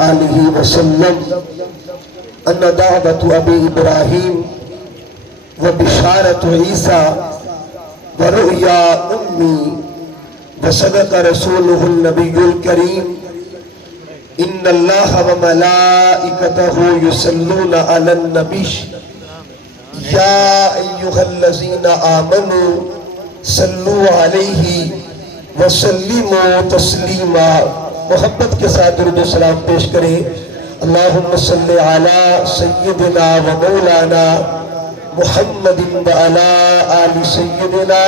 آلہ وسلم ان دعوت ابی ابراہیم و بشارت عیسیٰ و رؤیا امی و صدق رسولہ النبی الکریم ان اللہ و ملائکتہ یصلون علی النبی یا ایہا الذین آمنوا صلو علیہ وسلموا تسلیما۔ محبت کے ساتھ درود و سلام پیش کریں۔ اللہم صلی علی سیدنا و مولانا محمد و علی آل سیدنا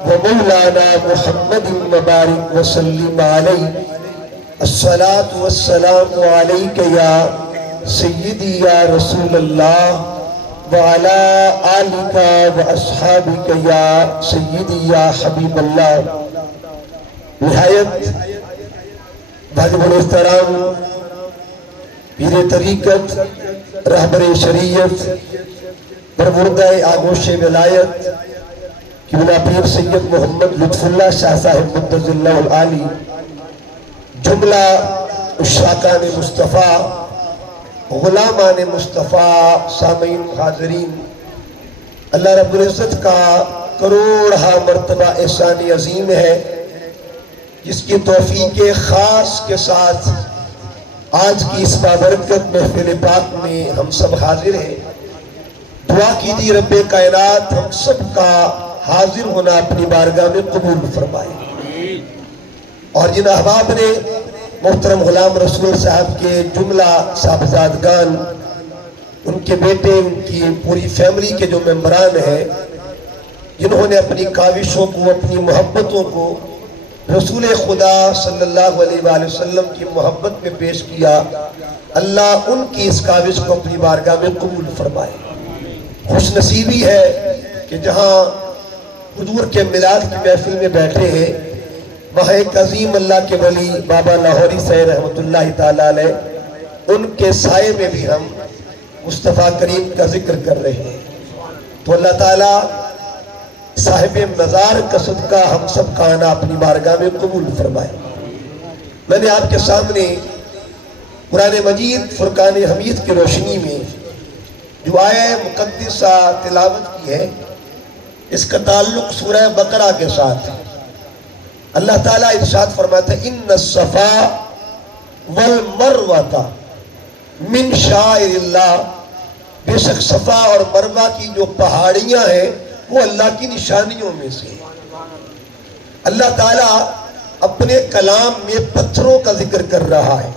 و مولانا محمد مبارک وسلم علیہ۔ الصلاة والسلام علیک یا سیدی یا رسول اللہ وعلی آلک و اصحابک یا سیدی یا حبیب اللہ۔ نہایت واجب الاحترام پیر طریقت، رہبر شریعت، پروردہ آغوش ولایت قبلہ پیر سید محمد لطف اللہ شاہ صاحب مدد اللہ العالی، جملہ عشاقان مصطفیٰ، غلامان مصطفیٰ، سامعین حاضرین، اللہ رب العزت کا کروڑہا مرتبہ احسان عظیم ہے جس کی توفیق خاص کے ساتھ آج کی اس بابرکت محفل پاک میں ہم سب حاضر ہیں۔ دعا کیجیے رب کائنات ہم سب کا حاضر ہونا اپنی بارگاہ میں قبول فرمائے، اور جن احباب نے محترم غلام رسول صاحب کے جملہ صاحبزادگان، ان کے بیٹے، ان کی پوری فیملی کے جو ممبران ہیں، جنہوں نے اپنی کاوشوں کو، اپنی محبتوں کو رسول خدا صلی اللہ علیہ وآلہ وسلم کی محبت میں پیش کیا، اللہ ان کی اس کاوش کو اپنی بارگاہ میں قبول فرمائے۔ خوش نصیبی ہے کہ جہاں حضور کے میلاد کی محفل میں بیٹھے ہیں، وہاں ایک عظیم اللہ کے ولی بابا لاہوری صاحب رحمۃ اللہ تعالیٰ علیہ، ان کے سائے میں بھی ہم مصطفیٰ کریم کا ذکر کر رہے ہیں۔ تو اللہ تعالیٰ صاحب مزار کا صدقہ ہم سب کا آنا اپنی بارگاہ میں قبول فرمائے۔ میں نے آپ کے سامنے قرآن مجید فرقان حمید کی روشنی میں جو آیہ مقدسہ تلاوت کی ہے، اس کا تعلق سورہ بقرہ کے ساتھ ہے۔ اللہ تعالیٰ ارشاد فرماتا ہے ان الصفا والمروہ من شعائر اللہ، بے شک صفا اور مروہ کی جو پہاڑیاں ہیں وہ اللہ کی نشانیوں میں سے ہیں۔ اللہ تعالیٰ اپنے کلام میں پتھروں کا ذکر کر رہا ہے،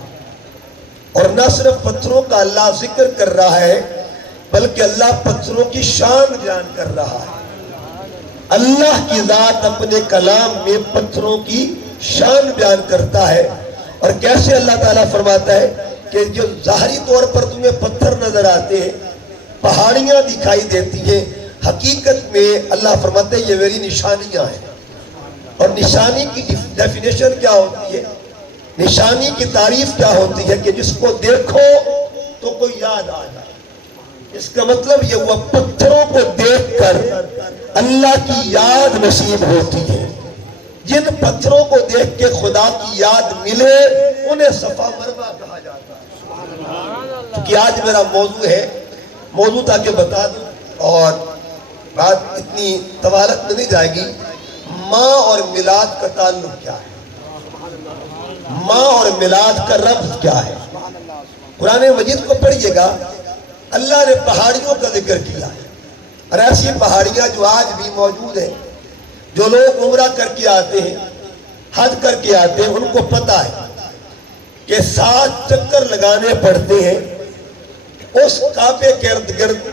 اور نہ صرف پتھروں کا اللہ ذکر کر رہا ہے بلکہ اللہ پتھروں کی شان بیان کر رہا ہے۔ اللہ کی ذات اپنے کلام میں پتھروں کی شان بیان کرتا ہے، اور کیسے اللہ تعالیٰ فرماتا ہے کہ جو ظاہری طور پر تمہیں پتھر نظر آتے ہیں، پہاڑیاں دکھائی دیتی ہیں، حقیقت میں اللہ فرماتے ہیں یہ میری نشانیاں ہیں۔ اور نشانی کی ڈیفینیشن کیا ہوتی ہے، نشانی کی تعریف کیا ہوتی ہے کہ جس کو دیکھو تو کوئی یاد آ جائے۔ اس کا مطلب یہ ہوا پتھروں کو دیکھ کر اللہ کی یاد نصیب ہوتی ہے۔ جن پتھروں کو دیکھ کے خدا کی یاد ملے انہیں صفا مروہ کہا جاتا ہے۔ کیونکہ آج میرا موضوع ہے، موضوع تاکہ بتا دوں اور بات اتنی طوالت میں نہیں جائے گی، ماں اور میلاد کا تعلق کیا ہے، ماں اور میلاد کا ربط کیا ہے۔ قرآن مجید کو پڑھیے گا، اللہ نے پہاڑیوں کا ذکر کیا ہے، اور ایسی پہاڑیاں جو آج بھی موجود ہیں، جو لوگ عمرہ کر کے آتے ہیں، حج کر کے آتے ہیں، ان کو پتہ ہے کہ 7 چکر لگانے پڑتے ہیں اس کعبے کے ارد گرد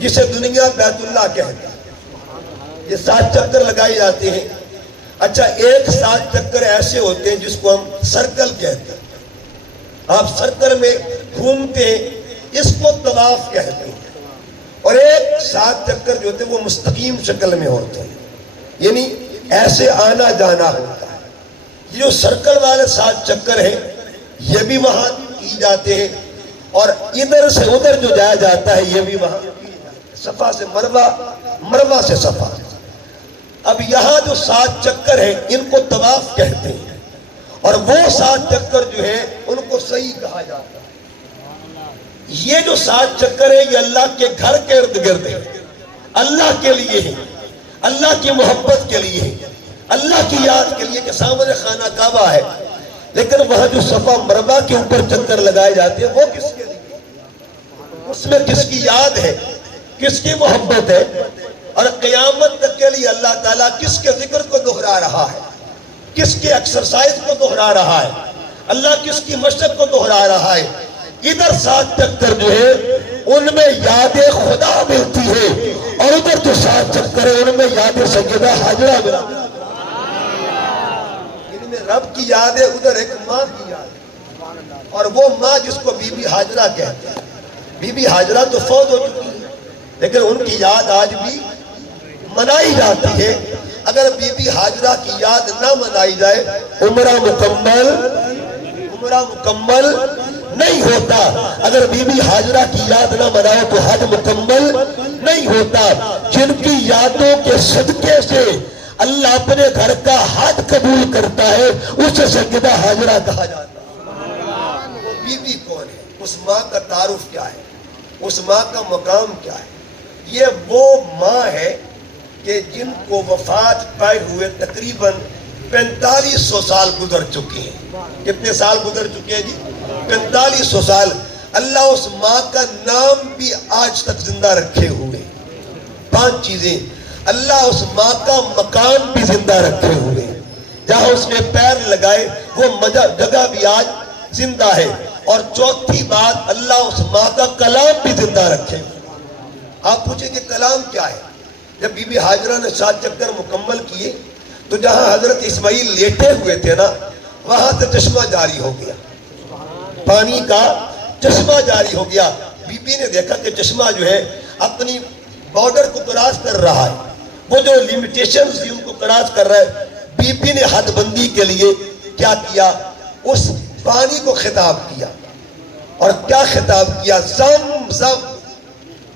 جسے دنیا بیت اللہ کہتے ہیں۔ یہ 7 چکر لگائے جاتے ہیں۔ اچھا، ایک 7 چکر ایسے ہوتے ہیں جس کو ہم سرکل کہتے ہیں، آپ سرکل میں گھومتے ہیں، اس کو طواف کہتے ہیں۔ اور ایک 7 چکر جو ہوتے ہیں وہ مستقیم شکل میں ہوتے ہیں، یعنی ایسے آنا جانا ہوتا ہے۔ یہ جو سرکل والے 7 چکر ہیں یہ بھی وہاں کی جاتے ہیں، اور ادھر سے ادھر جو جایا جاتا ہے یہ بھی وہاں کی جاتے ہیں، صفا سے مروہ، مروہ سے صفا۔ اب یہاں جو 7 چکر ہیں ان کو طواف کہتے ہیں، اور وہ 7 چکر جو ہے ان کو صحیح کہا جاتا ہے۔ یہ جو 7 چکر ہے یہ اللہ کے گھر کے ارد گرد ہے، اللہ کے لیے ہے، اللہ کی محبت کے لیے ہے، اللہ کی یاد کے لیے کہ سامنے خانہ کعبہ ہے، لیکن وہاں جو صفا مربع کے اوپر چکر لگائے جاتے ہیں وہ کس کے لیے؟ اس میں کس کی یاد ہے، کس کی محبت ہے، اور قیامت تک کے لیے اللہ تعالیٰ کس کے ذکر کو دہرا رہا ہے، کس کے ایکسرسائز کو دہرا رہا ہے، اللہ کس کی مشق کو دہرا رہا ہے۔ ادھر 7 چکر جو ہے ان میں یاد خدا ملتی ہے، اور ادھر جو 7 چکر ہے ان میں یاد سیدہ حاجرہ ملتی ہے۔ ان میں رب کی یاد ہے، ادھر ایک ماں کی یاد ہے، اور وہ ماں جس کو بی بی حاجرہ کہتے ہیں۔ بی بی حاجرہ تو فوت ہو چکی ہے، لیکن ان کی یاد آج بھی منائی جاتی ہے۔ اگر بی بی حاجرہ کی یاد نہ منائی جائے عمرہ مکمل نہیں ہوتا۔ اگر بی بی حاجرہ کی یاد نہ منائے تو حج مکمل نہیں ہوتا۔ جن کی یادوں کے صدقے سے اللہ اپنے گھر کا حج قبول کرتا ہے اسے سیدہ حاجرہ کہا جاتا ہے۔ وہ بی بی کون ہے؟ اس ماں کا تعارف کیا ہے؟ اس ماں کا مقام کیا ہے؟ یہ وہ ماں ہے کہ جن کو وفات پائے ہوئے تقریباً 4500 سال گزر چکے ہیں۔ کتنے سال گزر چکے ہیں جی؟ 4500 سال۔ اللہ اس ماں کا نام بھی آج تک زندہ رکھے ہوئے۔ 5 چیزیں۔ اللہ اس ماں کا مکان بھی زندہ رکھے ہوئے، جہاں اس نے پیر لگائے وہ جگہ بھی آج زندہ ہے۔ اور چوتھی بات، اللہ اس ماں کا کلام بھی زندہ رکھے ہوئے۔ آپ پوچھیں کہ کلام کیا ہے؟ جب بی بی حاجرہ نے 7 چکر مکمل کیے تو جہاں حضرت اسماعیل لیٹے ہوئے تھے نا وہاں سے چشمہ جاری ہو گیا، پانی کا چشمہ جاری ہو گیا۔ بی بی نے دیکھا کہ چشمہ جو ہے اپنی بارڈر کو کراس کر رہا ہے، وہ جو لیمیٹیشنز تھی ان کو کراس کر رہا ہے۔ بی بی نے حد بندی کے لیے کیا کیا؟ اس پانی کو خطاب کیا، اور کیا خطاب کیا؟ زم زم،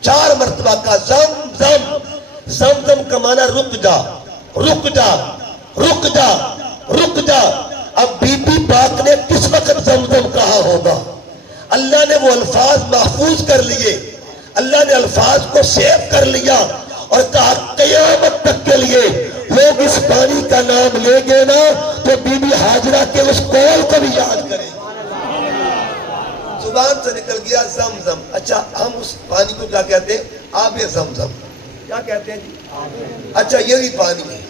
4 مرتبہ کا زم زم۔ زم زم کا معنی رک جا، رک جا، رک جا، رک جا۔ اب بی بی پاک نے کس وقت زم زم کہا ہوگا؟ اللہ نے وہ الفاظ محفوظ کر لیے، اللہ نے الفاظ کو سیو کر لیا اور کہا قیامت تک کے لیے لوگ اس پانی کا نام لیں گے نا تو بی بی حاجرہ کے اس قول کو بھی یاد کریں۔ زبان سے نکل گیا زم زم۔ اچھا ہم اس پانی کو کیا کہتے ہیں؟ آب زمزم۔ کیا کہتے ہیں جی؟ اچھا یہ بھی پانی ہے،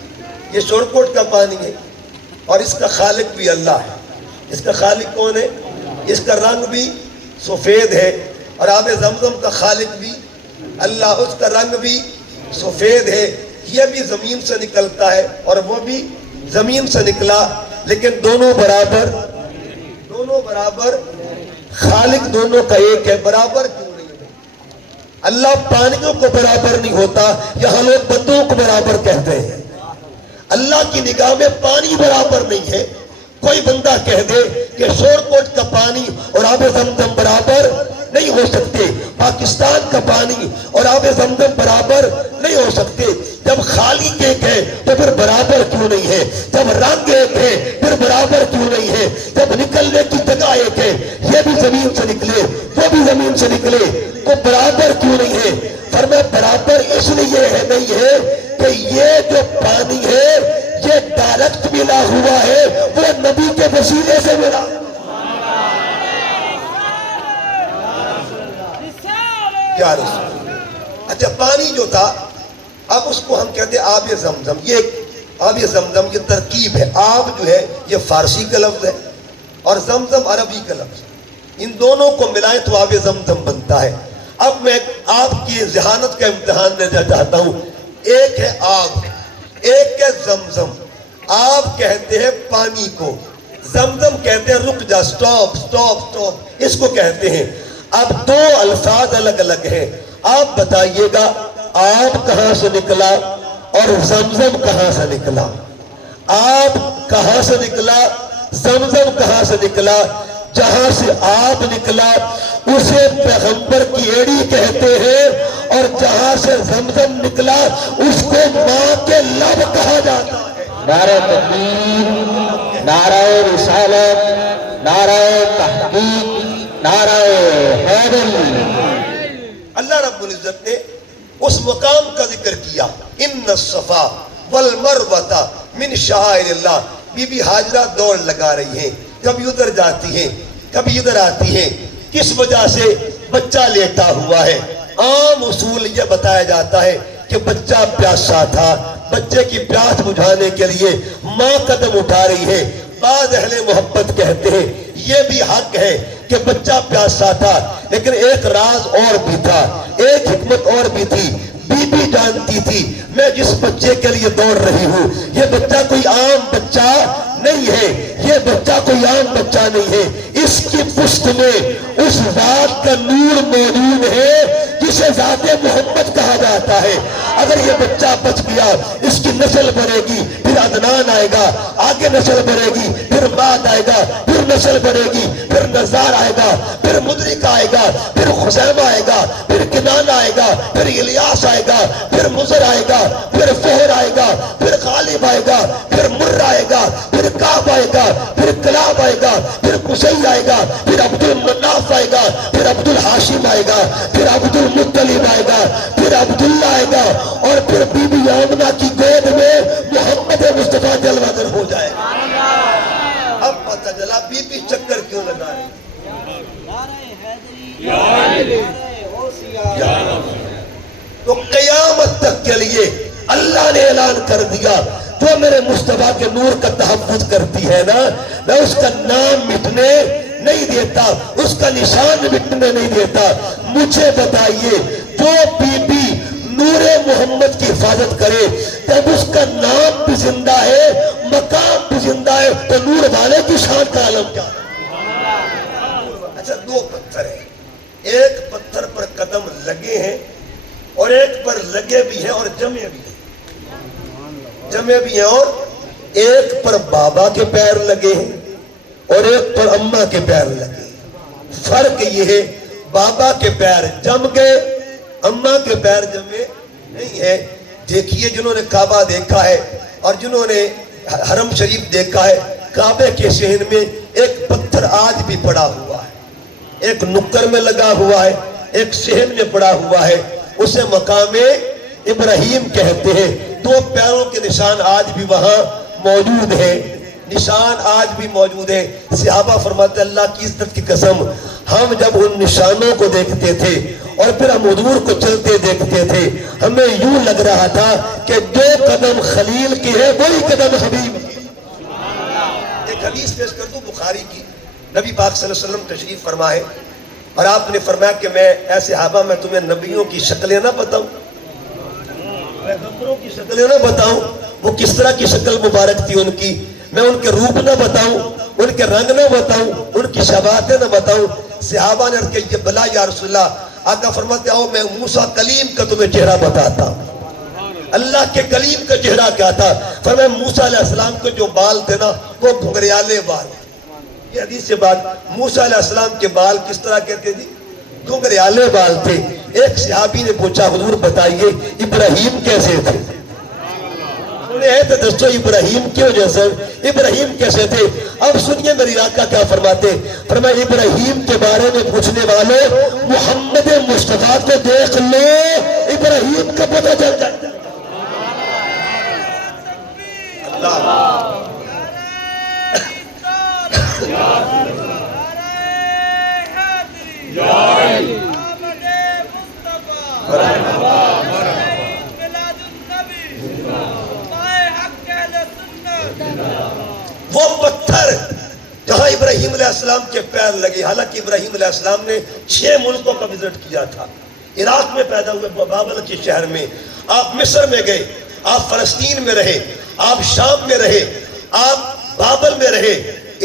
یہ شور کوٹ کا پانی ہے، اور اس کا خالق بھی اللہ ہے۔ اس کا خالق کون ہے؟ اس کا رنگ بھی سفید ہے، اور آب زمزم کا خالق بھی اللہ، اس کا رنگ بھی سفید ہے۔ یہ بھی زمین سے نکلتا ہے اور وہ بھی زمین سے نکلا، لیکن دونوں برابر، دونوں برابر، خالق دونوں کا ایک ہے۔ برابر کیوں نہیں ہے؟ اللہ پانیوں کو برابر نہیں ہوتا، یہاں لوگ بندوں کو برابر کہتے ہیں۔ اللہ کی نگاہ میں پانی برابر نہیں ہے۔ کوئی بندہ کہہ دے کہ شور کوٹ کا پانی اور آب زمزم برابر نہیں ہو سکتے، پاکستان کا پانی اور آب زمزم برابر نہیں ہو سکتے۔ جب خالق ایک ہے تو پھر برابر کیوں نہیں ہے؟ جب رنگ ایک ہے پھر برابر کیوں نہیں ہے؟ جب نکلنے کی جگہ ایک ہے، یہ بھی زمین سے نکلے وہ بھی زمین سے نکلے، تو برابر کیوں نہیں ہے؟ فرمایا برابر اس لیے ہے نہیں ہے کہ یہ جو پانی ہے یہ ڈائریکٹ ملا ہوا ہے، وہ نبی کے وسیلے سے ملا۔ یا رسول۔ اچھا پانی جو تھا اب اس کو ہم کہتے ہیں آب زمزم۔ یہ آب زمزم یہ ترکیب ہے۔ آب جو ہے یہ فارسی کا لفظ ہے اور زمزم عربی کا لفظ ہے، ان دونوں کو ملائیں تو آب زمزم بنتا ہے۔ اب میں آپ کی ذہانت کا امتحان لینا چاہتا ہوں۔ ایک ہے آب، ایک ہے زمزم۔ آب کہتے ہیں پانی کو، زمزم کہتے ہیں رک جا، سٹاپ سٹاپ سٹاپ، اس کو کہتے ہیں۔ اب دو الفاظ الگ الگ ہیں، آپ بتائیے گا آب کہاں سے نکلا اور زمزم کہاں سے نکلا؟ آب کہاں سے نکلا، زمزم کہاں سے نکلا؟ جہاں سے آب نکلا اسے پیغمبر کی ایڑی کہتے ہیں، اور جہاں سے زمزم نکلا اس کو ماں کے لب کہا جاتا ہے۔ نعرہ تکبیر۔ نعرہ رسالت، نعرہ تحقیق، نعرہ حیدری۔ اللہ رب العزت نے اس مقام کا ذکر کیا، ان الصفا والمروہ من شعائر اللہ۔ بی بی ہاجرہ دوڑ لگا رہی ہیں، کبھی ادھر جاتی ہیں کبھی ادھر آتی ہیں، کس وجہ سے؟ بچہ لیٹا ہوا ہے۔ عام اصول یہ بتایا جاتا ہے کہ بچہ پیاسا تھا، بچے کی پیاس بجھانے کے لیے ماں قدم اٹھا رہی ہے۔ بعض اہل محبت کہتے ہیں یہ بھی حق ہے کہ بچہ پیاسا تھا، لیکن ایک راز اور بھی تھا، ایک حکمت اور بھی تھی۔ بی بی جانتی تھی میں جس بچے کے لیے دوڑ رہی ہوں یہ بچہ کوئی عام بچہ نہیں ہے، یہ بچہ کوئی عام بچہ نہیں ہے، اس کی پشت میں اس ذات کا نور موجود ہے جسے ذات محمد کہا جاتا ہے۔ اگر یہ بچہ بچ گیا اس کی نسل بڑھے گی، پھر عدنان آئے گا، آگے نسل بڑھے گی، پھر ماد آئے گا، پھر نسل بڑھے گی، پھر نزار آئے گا، پھر مدرک آئے گا، پھر خزیمہ آئے گا، پھر کنان آئے گا، پھر الیاس آئے گا، پھر مزر آئے گا، پھر فہر آئے گا، پھر غالب آئے گا، پھر مر آئے گا، پھر کعب آئے گا، پھر کلاب آئے گا، پھر قصی آئے گا، پھر عبد المناف آئے گا، پھر عبد الحاشم آئے گا، پھر عبد المطلب آئے گا، پھر عبداللہ آئے گا، اور پھر بی بی آمنہ کی گود میں محمد مصطفیٰ جلوہ گر ہو جائے گا۔ اب پتہ چلا بی بی چکر کیوں لگا رہے؟ تو قیامت تک کے لیے اللہ نے اعلان کر دیا جو میرے مصطفیٰ کے نور کا تحفظ کرتی ہے نا، میں اس کا نام مٹنے نہیں دیتا، اس کا نشان مٹنے نہیں دیتا۔ مجھے بتائیے جو بی بی نور محمد کی حفاظت کرے جب اس کا نام بھی زندہ ہے، مقام بھی زندہ ہے، تو نور والے کی شان کا عالم کیا؟ اچھا، دو پتھر ہیں، ایک پتھر پر قدم لگے ہیں اور ایک پر لگے بھی ہیں اور جمے بھی ہیں، جمے بھی ہیں، اور ایک پر بابا کے پیر لگے ہیں اور ایک پر اماں کے پیر لگے ہیں۔ فرق یہ ہے بابا کے پیر جم گئے، اماں کے پیر جمے نہیں ہے۔ دیکھیے جنہوں نے کعبہ دیکھا ہے اور جنہوں نے حرم شریف دیکھا ہے، کعبے کے صحن میں ایک پتھر آج بھی پڑا ہوا ہے، ایک نکر میں لگا ہوا ہے، ایک صحن میں پڑا ہوا ہے، اسے مقام ابراہیم کہتے ہیں۔ دو پیروں کے نشان آج بھی وہاں موجود ہیں، نشان آج بھی موجود ہے۔ صحابہ فرماتے اللہ کی عزت کی قسم، ہم جب ان نشانوں کو دیکھتے تھے اور پھر ہم حضور کو چلتے دیکھتے تھے، ہمیں یوں لگ رہا تھا کہ جو قدم خلیل کی ہے وہی قدم حبیب کی۔ ایک حدیث پیش کر دوں بخاری کی، نبی پاک صلی اللہ علیہ وسلم تشریف فرمائے اور آپ نے فرمایا کہ میں اے صحابہ میں تمہیں نبیوں کی شکلیں نہ بتاؤں، پیغمبروں کی شکلیں نہ بتاؤں، وہ کس طرح کی شکل مبارک تھی ان کی، میں ان کے روپ نہ بتاؤں، ان کے رنگ نہ بتاؤں، ان کی شباہتیں نہ بتاؤں۔ صحابہ نے عرض کیا بلا یا رسول اللہ، آقا فرماتے آؤ میں موسیٰ کلیم کا تمہیں چہرہ بتاتا ہوں۔ اللہ کے کلیم کا چہرہ کیا تھا؟ فرمایا موسیٰ علیہ السلام کے جو بال تھے نا وہ گھنگریالے بال، یہ حدیث سے بات، موسیٰ علیہ السلام کے بال کس طرح کہتے تھے؟ گھنگریالے بال تھے۔ ایک صحابی نے پوچھا حضور بتائیے ابراہیم کیسے تھے؟ دستو ابراہیم کیوں جیسے ابراہیم کیسے تھے؟ اب سنیے میری آقا کیا فرماتے، فرمایا ابراہیم کے بارے میں پوچھنے والے محمد مصطفیٰ کو دیکھ لو، ابراہیم کا پتہ چل جائے۔ اللہ وہ پتھر جہاں ابراہیم علیہ السلام کے پیر لگے، حالانکہ ابراہیم علیہ السلام نے 6 ملکوں کا وزٹ کیا تھا۔ عراق میں پیدا ہوئے بابل کے شہر میں، آپ مصر میں گئے، آپ فلسطین میں رہے، آپ شام میں رہے، آپ بابل میں رہے،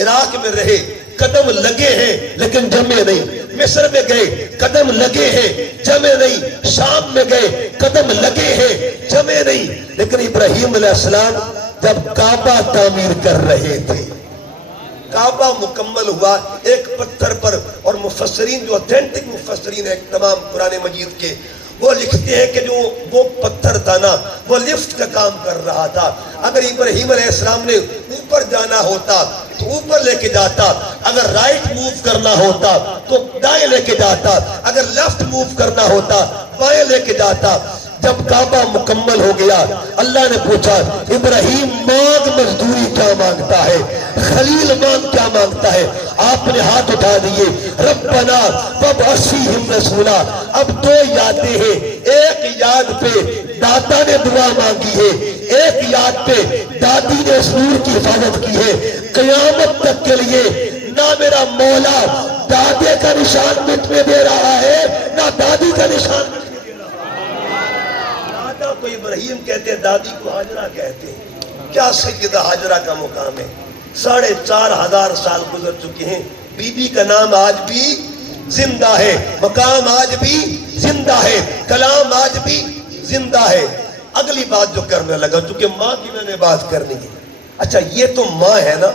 عراق میں رہے، قدم لگے ہیں لیکن جمے نہیں۔ مصر میں گئے قدم لگے ہیں جمے نہیں، شام میں گئے قدم لگے ہیں جمے نہیں، لیکن ابراہیم علیہ السلام جب کعبہ تعمیر کر رہے تھے، کعبہ مکمل ہوا ایک پتھر پر، اور مفسرین جو اتھینٹک مفسرین ہیں تمام قرآن مجید کے، وہ لکھتے ہیں کہ جو وہ پتھر تھا نا وہ لفٹ کا کام کر رہا تھا۔ اگر ابراہیم علیہ السلام نے اوپر جانا ہوتا تو اوپر لے کے جاتا، اگر رائٹ موو کرنا ہوتا تو دائیں لے کے جاتا، اگر لیفٹ موو کرنا ہوتا بائیں لے کے جاتا۔ جب کعبہ مکمل ہو گیا اللہ نے پوچھا ابراہیم مانگ مزدوری کیا مانگتا ہے، خلیل مانگ کیا مانگتا ہے؟ آپ نے ہاتھ اٹھا دیے، ربنا وابعث فیہم رسولا۔ اب دو یادیں ہیں، ایک یاد پہ داتا نے دعا مانگی ہے، ایک یاد پہ دادی نے اس نور کی حفاظت کی ہے۔ قیامت تک کے لیے نہ میرا مولا دادے کا نشان مٹنے دے رہا ہے نہ دادی کا نشان مٹنے دے رہا ہے۔ دادا کو ابراہیم کہتے ہیں، دادی کو حاجرہ کہتے ہیں۔ کیا سیدہ حاجرہ کا مقام ہے، 4,500 سال گزر چکے ہیں، بی بی کا نام آج بھی زندہ ہے، مقام آج بھی زندہ ہے، کلام آج بھی زندہ ہے۔ اگلی بات جو کرنے لگا، چونکہ ماں کی میں نے بات کرنی ہے، اچھا یہ تو ماں ہے نا،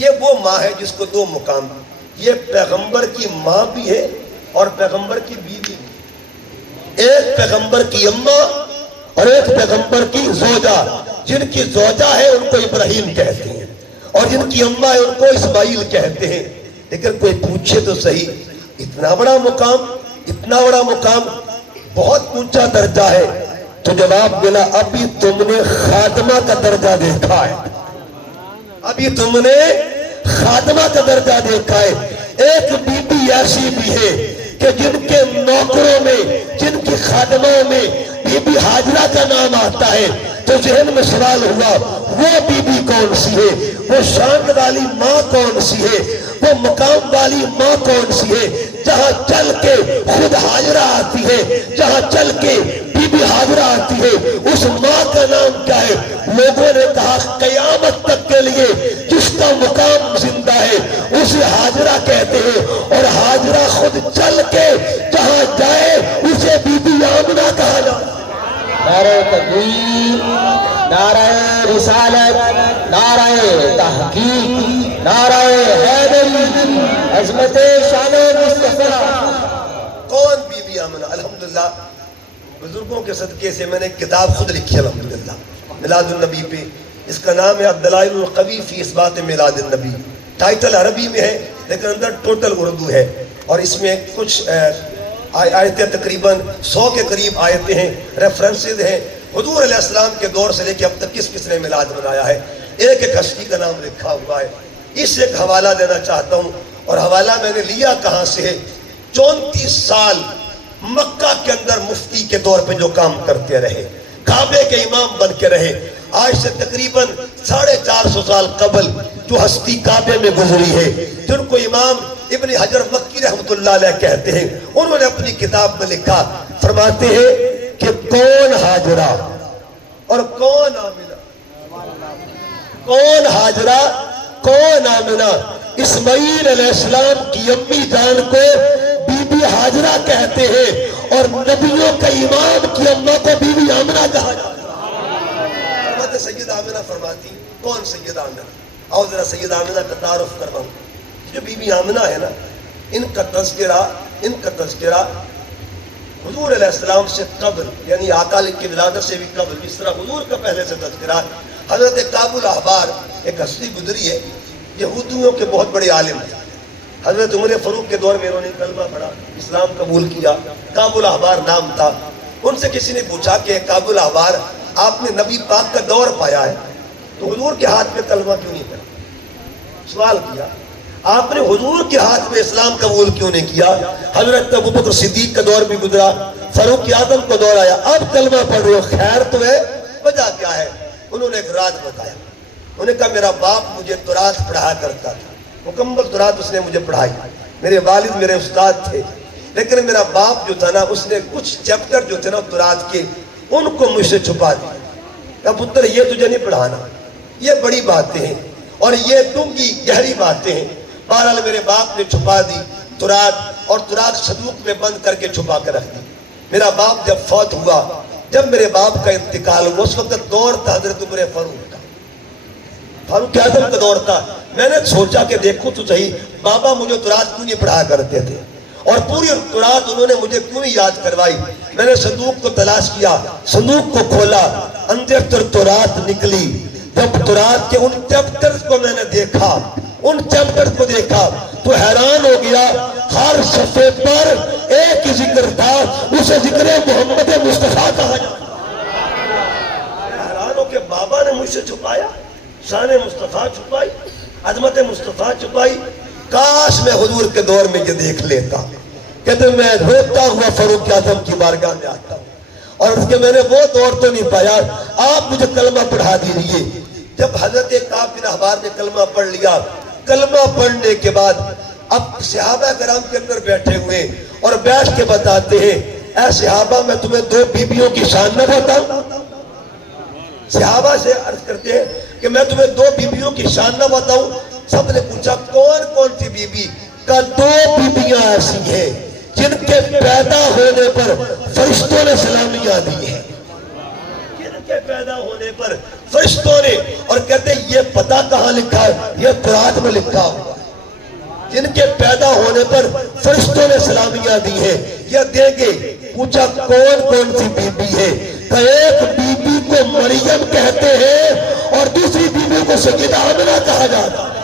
یہ وہ ماں ہے جس کو دو مقام، یہ پیغمبر کی ماں بھی ہے اور پیغمبر کی بیوی بھی، ایک پیغمبر کی اماں اور ایک پیغمبر کی زوجہ۔ جن کی زوجہ ہے ان کو ابراہیم کہتے ہیں اور جن کی اماں ہے ان کو اسماعیل کہتے ہیں۔ لیکن کوئی پوچھے تو صحیح، اتنا بڑا مقام بہت اونچا درجہ ہے، تو جواب ملا ابھی تم نے خاتمہ کا درجہ دیکھا ہے، ابھی تم نے خاتمہ کا درجہ دیکھا ہے۔ ایک بی بی ایسی بھی ہے کہ جن کے نوکروں میں، جن کی خادموں میں بی بی حاجرہ کا نام آتا ہے، تو ذہن میں سوال ہوا وہ بی بی کون سی ہے، وہ شان والی ماں کون سی ہے، وہ مقام والی ماں کون سی ہے، جہاں چل کے خود حاجرہ آتی ہے، جہاں چل کے بی بی حاجرہ آتی ہے، اس ماں کا نام کیا ہے؟ لوگوں نے کہا قیامت تک کے لیے جس کا مقام زندہ ہے اسے حاجرہ کہتے ہیں، اور حاجرہ خود چل کے جہاں جائے اسے بی بی آمنہ کہا جاتا ہے۔ نعرہ تکبیر، نعرہ رسالت، نعرہ تحقیق، نعرہ حیدری، عظمت شان مصطفیٰ۔ کون بی بی آمنہ؟ الحمدللہ بزرگوں کے صدقے سے میں نے کتاب خود لکھی الحمدللہ میلاد النبی پہ، اس کا نام ہے الدلائل القوی فی اثبات میلاد النبی۔ ٹائٹل عربی میں ہے لیکن اندر ٹوٹل اردو ہے، اور اس میں کچھ آیتیں تقریباً 100 کے قریب آیتیں ہیں، ریفرنسز ہیں حضور علیہ السلام کے دور سے لے کے اب تک کس کس نے میلاد منایا ہے، ایک ایک ہستی کا نام لکھا ہوا ہے۔ اس ایک حوالہ دینا چاہتا ہوں، اور حوالہ میں نے لیا کہاں سے ہے؟ 34 سال مکہ کے اندر مفتی کے طور پہ جو کام کرتے رہے، کعبے کے امام بن کے رہے، آج سے تقریباً 450 سال قبل جو ہستی کعبے میں گزری ہے، جن کو امام ابن حجر مکی رحمت اللہ علیہ کہتے ہیں، انہوں نے اپنی کتاب میں لکھا، فرماتے ہیں کہ کون حاجرہ اور کون آمنہ، کون حاجرہ کون آمنہ؟ اسماعیل علیہ السلام کی امی جان کو بی بی حاجرہ کہتے ہیں، اور نبیوں کا امام کی اماں کو بی بی آمنہ کہا جاتا ہے۔ فرماتے سید آمنہ فرماتی، کون سید آمنہ؟ آؤ ذرا سید آمنہ کا تعارف کرواؤں۔ جو بی بی آمنہ ہے نا، ان کا تذکرہ حضور علیہ السلام سے قبل، یعنی آقا کی ولادت سے بھی قبل، اس طرح حضور کا پہلے سے تذکرہ، حضرت کعب الاحبار ایک ہستی گزری ہے، یہودیوں کے بہت بڑے عالم تھے، حضرت عمر فاروق کے دور میں انہوں نے کلمہ پڑھا، اسلام قبول کیا، کعب الاحبار نام تھا۔ ان سے کسی نے پوچھا کہ کعب الاحبار آپ نے نبی پاک کا دور پایا ہے تو حضور کے ہاتھ میں کلمہ کیوں نہیں پڑھا؟ سوال کیا، آپ نے حضور کے ہاتھ میں اسلام قبول کیوں نہیں کیا؟ حضرت ابوبکر صدیق کا دور بھی گزرا، فاروق اعظم کا دور آیا، اب کلمہ پڑھ رہے ہو، خیر تو ہے، وجہ کیا ہے؟ انہوں نے ایک راز بتایا، انہوں نے کہا میرا باپ مجھے تراث پڑھا کرتا تھا، مکمل تراث اس نے مجھے پڑھائی، میرے والد میرے استاد تھے، لیکن میرا باپ جو تھا نا، اس نے کچھ چیپٹر جو تھے نا تراث کے، ان کو مجھ سے چھپا دیا، کہا پتر یہ تجھے نہیں پڑھانا، یہ بڑی باتیں ہیں اور یہ ڈونگی گہری باتیں ہیں۔ بہرحال میرے باپ نے چھپا دی تراث، اور تراث صندوق میں بند کر کے چھپا کے رکھ دی۔ میرا باپ جب فوت ہوا، جب میرے باپ کا انتقال ہوا، اس وقت دور تھا حضرت عمر فاروق کا، فاروق اعظم کا دور تھا۔ میں نے سوچا کہ دیکھو تو صحیح، بابا مجھے تراث کیوں نہیں پڑھا کرتے تھے، اور پوری تراث انہوں نے مجھے کیوں نہیں یاد کروائی؟ میں نے صندوق کو تلاش کیا، صندوق کو کھولا، اندر تراث نکلی، جب تورات کے ان چیپٹرز کو میں نے دیکھا، ان چیپٹرز کو دیکھا تو حیران ہو گیا، ہر صفحے پر ایک ہی ذکر تھا، اسے ذکر محمد مصطفیٰ کہا جاتا۔ حیران ہو کہ بابا نے مجھ سے چھپایا، شان مصطفیٰ چھپائی، عظمت مصطفیٰ چھپائی، کاش میں حضور کے دور میں یہ دیکھ لیتا۔ کہتے میں روتا ہوا فاروق اعظم کی بارگاہ میں آتا ہوں اور اس کے میں نے وہ دور تو نہیں پایا، آپ مجھے کلمہ پڑھا دیجئے۔ جب حضرت کعب بن احبار نے کلمہ پڑھ لیا، کلمہ پڑھنے کے بعد اب صحابہ کرام کے اندر بیٹھے ہوئے اور بیٹھ کے بتاتے ہیں، اے صحابہ میں تمہیں دو بیبیوں کی شان نہ بتاؤں؟ صحابہ سے عرض کرتے ہیں کہ میں تمہیں دو بیبیوں کی شان نہ بتاؤں؟ سب نے پوچھا کون کون سی بیبی؟ کا دو بیبیاں ایسی ہیں جن کے پیدا ہونے پر فرشتوں نے سلامیاں دی ہیں، جن کے پیدا ہونے پر فرشتوں نے، اور کہتے ہیں یہ پتہ کہاں لکھا ہے؟ یہ تورات میں لکھا ہوا ہے، جن کے پیدا ہونے پر فرشتوں نے سلامیاں دی ہیں، یہ دیں گے۔ پوچھا کون کون سی بیبی ہے؟ کہ ایک بیبی کو مریم کہتے ہیں اور دوسری بیبی کو سیدہ آمنہ کہا جاتا ہے۔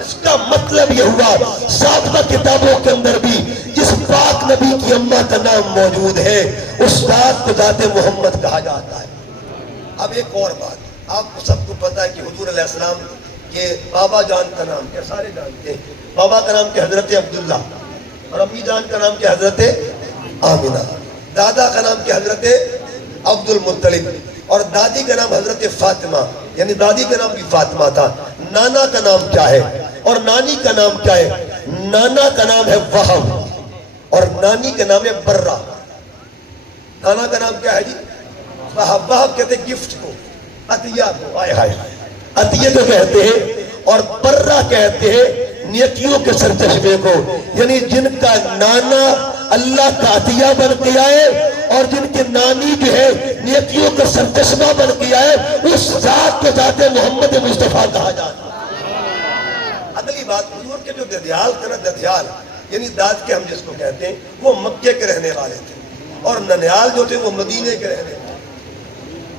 اس کا مطلب یہ ہوا سابقہ کتابوں کے اندر بھی جس پاک نبی کی اماں کا نام موجود ہے اس ذات کو ذات محمد کہا جاتا ہے۔ اب ایک اور بات، آپ کو سب کو پتا ہے کہ حضور علیہ السلام کے بابا جان کا نام کیا؟ سارے جانتے ہیں۔ بابا کا نام کیا؟ حضرت عبداللہ، اور امی جان کا نام کیا؟ حضرت آمنہ۔ دادا کا نام کیا؟ حضرت عبد المطلب، اور دادی کا نام حضرت فاطمہ، یعنی دادی کا نام بھی فاطمہ تھا۔ نانا کا نام کیا ہے اور نانی کا نام کیا ہے؟ نانا کا نام ہے وہب اور نانی کا نام ہے برہ۔ نانا کا نام کیا ہے جی؟ وہب۔ وہب کہتے ہیں گفٹ کو، عطیہ کو، آئے ہائے عطیہ کو کہتے ہیں، اور برہ کہتے ہیں نیکیوں کے سرچشمے کو، یعنی جن کا نانا اللہ کا عطیہ بن گیا ہے اور جن کی نانی جو ہے نیکیوں کا سرچشمہ بن گیا ہے، اس ذات کو ذات محمد مصطفیٰ کہا جاتا ہے۔ اگلی بات، حضور کے جو ددیال تھے نا، ددیال یعنی داد کے ہم جس کو کہتے ہیں، وہ مکے کے رہنے والے تھے، اور ننیال جو تھے وہ مدینے کے رہنے والے۔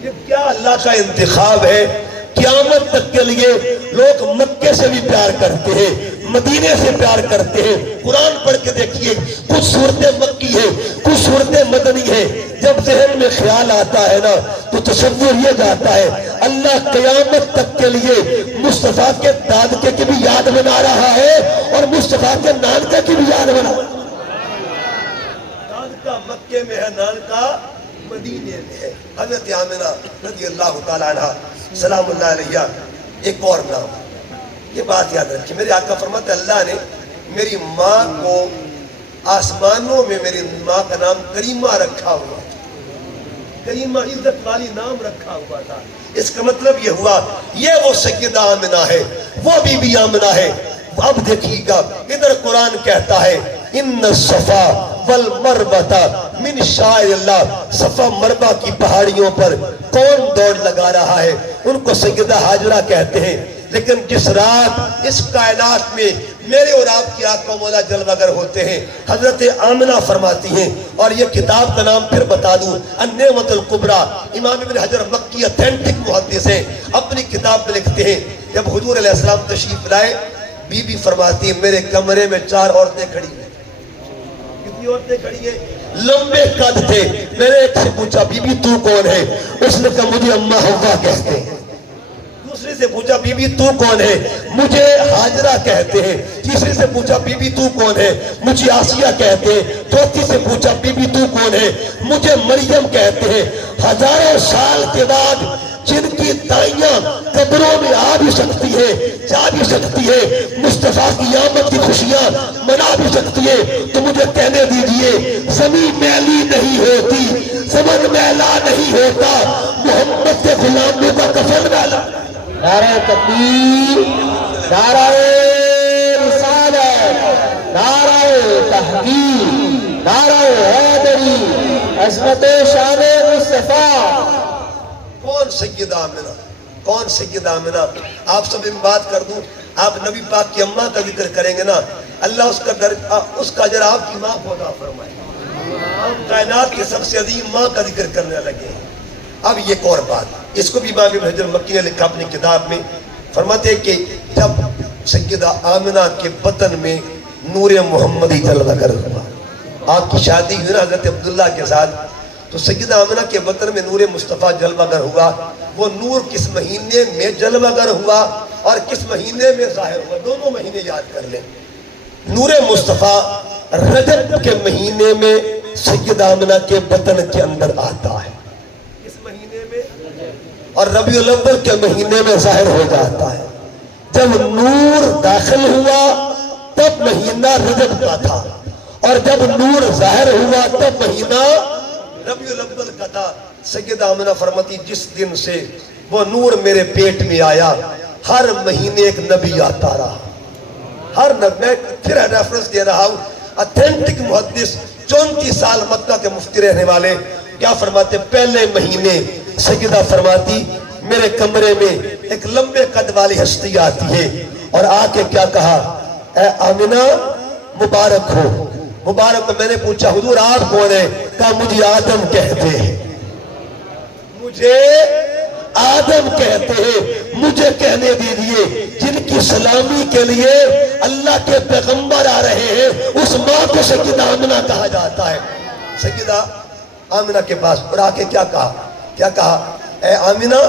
یہ کیا اللہ کا انتخاب ہے! قیامت تک کے لیے لوگ مکے سے بھی پیار کرتے ہیں، مدینے سے پیار کرتے ہیں۔ قرآن پڑھ کے دیکھیے، کچھ صورتیں مکی ہیں، کچھ صورتیں مدنی ہیں۔ جب ذہن میں خیال آتا ہے نا تو تصور یہ جاتا ہے اللہ قیامت تک کے لیے مصطفیٰ کے دادکے کی بھی یاد بنا رہا ہے اور مصطفیٰ کے نانکے کی بھی یاد بنا رہا ہے۔ دادکا مکے میں ہے، نانکا مدینے میں ہے۔ حضرت آمنہ رضی اللہ تعالیٰ عنہ سلام اللہ علیہ، ایک اور نام، یہ بات یاد رکھیں، میرے آقا فرماتے اللہ نے میری ماں کو آسمانوں میں میری ماں کا نام کریمہ رکھا ہوا تھا، کریمہ عزت والی نام رکھا ہوا تھا۔ اس کا مطلب یہ ہوا یہ وہ سیدہ آمنہ ہے، وہ بی بی آمنہ ہے۔ اب دیکھیے گا ادھر قرآن کہتا ہے ان الصفا والمروہ من شعائر اللہ، صفا مروہ کی پہاڑیوں پر کون دوڑ لگا رہا ہے؟ ان کو سیدہ حاجرہ کہتے ہیں۔ لیکن جس رات اس کائنات میں میرے اور آپ کی آقا مولا جلوہ گر ہوتے ہیں، حضرت آمنہ فرماتی ہیں، اور یہ کتاب کا نام پھر بتا دوں، النعمت الکبریٰ، امام ابن حجر مکی اتھینٹک محدث ہیں، اپنی کتاب میں لکھتے ہیں جب حضور علیہ السلام تشریف لائے، بی بی فرماتی ہیں میرے کمرے میں 4 عورتیں کھڑی ہیں۔ کتنی عورتیں کھڑی ہیں؟ لمبے قد تھے۔ میں نے ایک سے پوچھا بی بی تو کون ہے؟ اس نے کہا مجھے اماں حوا کہتے ہیں۔ دوسرے سے پوچھا بی بی تو کون ہے؟ مجھے حاجرہ کہتے ہیں۔ تیسرے سے پوچھا بی بی تو کون ہے؟ مجھے آسیہ کہتے ہیں۔ چوتھی سے پوچھا بی بی تو کون ہے؟ مجھے مریم کہتے ہیں۔ ہزاروں سال کے بعد جن کی دائیاں قبروں میں آ بھی سکتی ہے، جا بھی سکتی ہے، مصطفیٰ کی آمد کی خوشیاں منا بھی سکتی ہے، تو مجھے کہنے دیجئے زمین میلی نہیں ہوتی، زمن میلا نہیں ہوتا، محمد کے غلاموں کا کفن میلا۔ نعرہ تکبیر، نعرہ رسالت، نعرہ تحقیق، نعرہ حیدری، عظمت شان مصطفیٰ۔ کون سیدہ آمنہ؟ کون سیدہ آمنہ؟ آپ سب میں بات کر دوں، آپ نبی پاک کی اماں کا ذکر کریں گے نا، اللہ اس کا اجر آپ کی ماں کو عطا فرمائے۔ ہم کائنات کے سب سے عظیم ماں کا ذکر کرنے لگے۔ اب یہ ایک اور بات، اس کو بھی امام ابن حجر مکی نے لکھا اپنی کتاب میں، فرماتے ہیں کہ جب سیدہ آمنہ کے بطن میں نور محمدی جلوہ گر ہوا، آپ کی شادی ہوئی نا حضرت عبداللہ کے ساتھ، تو سیدہ آمنہ کے بطن میں نور مصطفیٰ جلوہ گر ہوا۔ وہ نور کس مہینے میں جلوہ گر ہوا اور کس مہینے میں ظاہر ہوا، دونوں مہینے یاد کر لیں۔ نور مصطفیٰ رجب کے مہینے میں سیدہ آمنہ کے بطن کے اندر آتا ہے، اس مہینے میں، اور ربیع الاول کے مہینے میں ظاہر ہو جاتا ہے۔ جب نور داخل ہوا تب مہینہ رجب کا تھا، اور جب نور ظاہر ہوا تب مہینہ ربیع الاول کا تھا۔ سیدہ آمنہ فرماتی جس دن سے وہ نور میرے پیٹ میں آیا، ہر مہینے ایک نبی آتا رہا، ہر نبی۔ میں پھر ریفرنس دے رہا ہوں، اتھینٹک محدث 34 سال مکہ کے مفتی رہنے والے کیا فرماتے، پہلے مہینے سیدہ فرماتی میرے کمرے میں ایک لمبے قد والی ہستی آتی ہے، اور آ کے کیا کہا، اے آمنہ مبارک ہو، مبارک ہو۔ میں نے پوچھا حضور آپ کون ہیں؟ کہا مجھے آدم کہتے ہیں، مجھے آدم کہتے ہیں، مجھے کہنے دیجئے جن کی سلامی کے لیے اللہ کے پیغمبر آ رہے ہیں اس ماں کو سیدہ آمنہ کہا جاتا ہے۔ سیدہ آمنہ کے پاس اور آ کے کیا کہا، اے آمنہ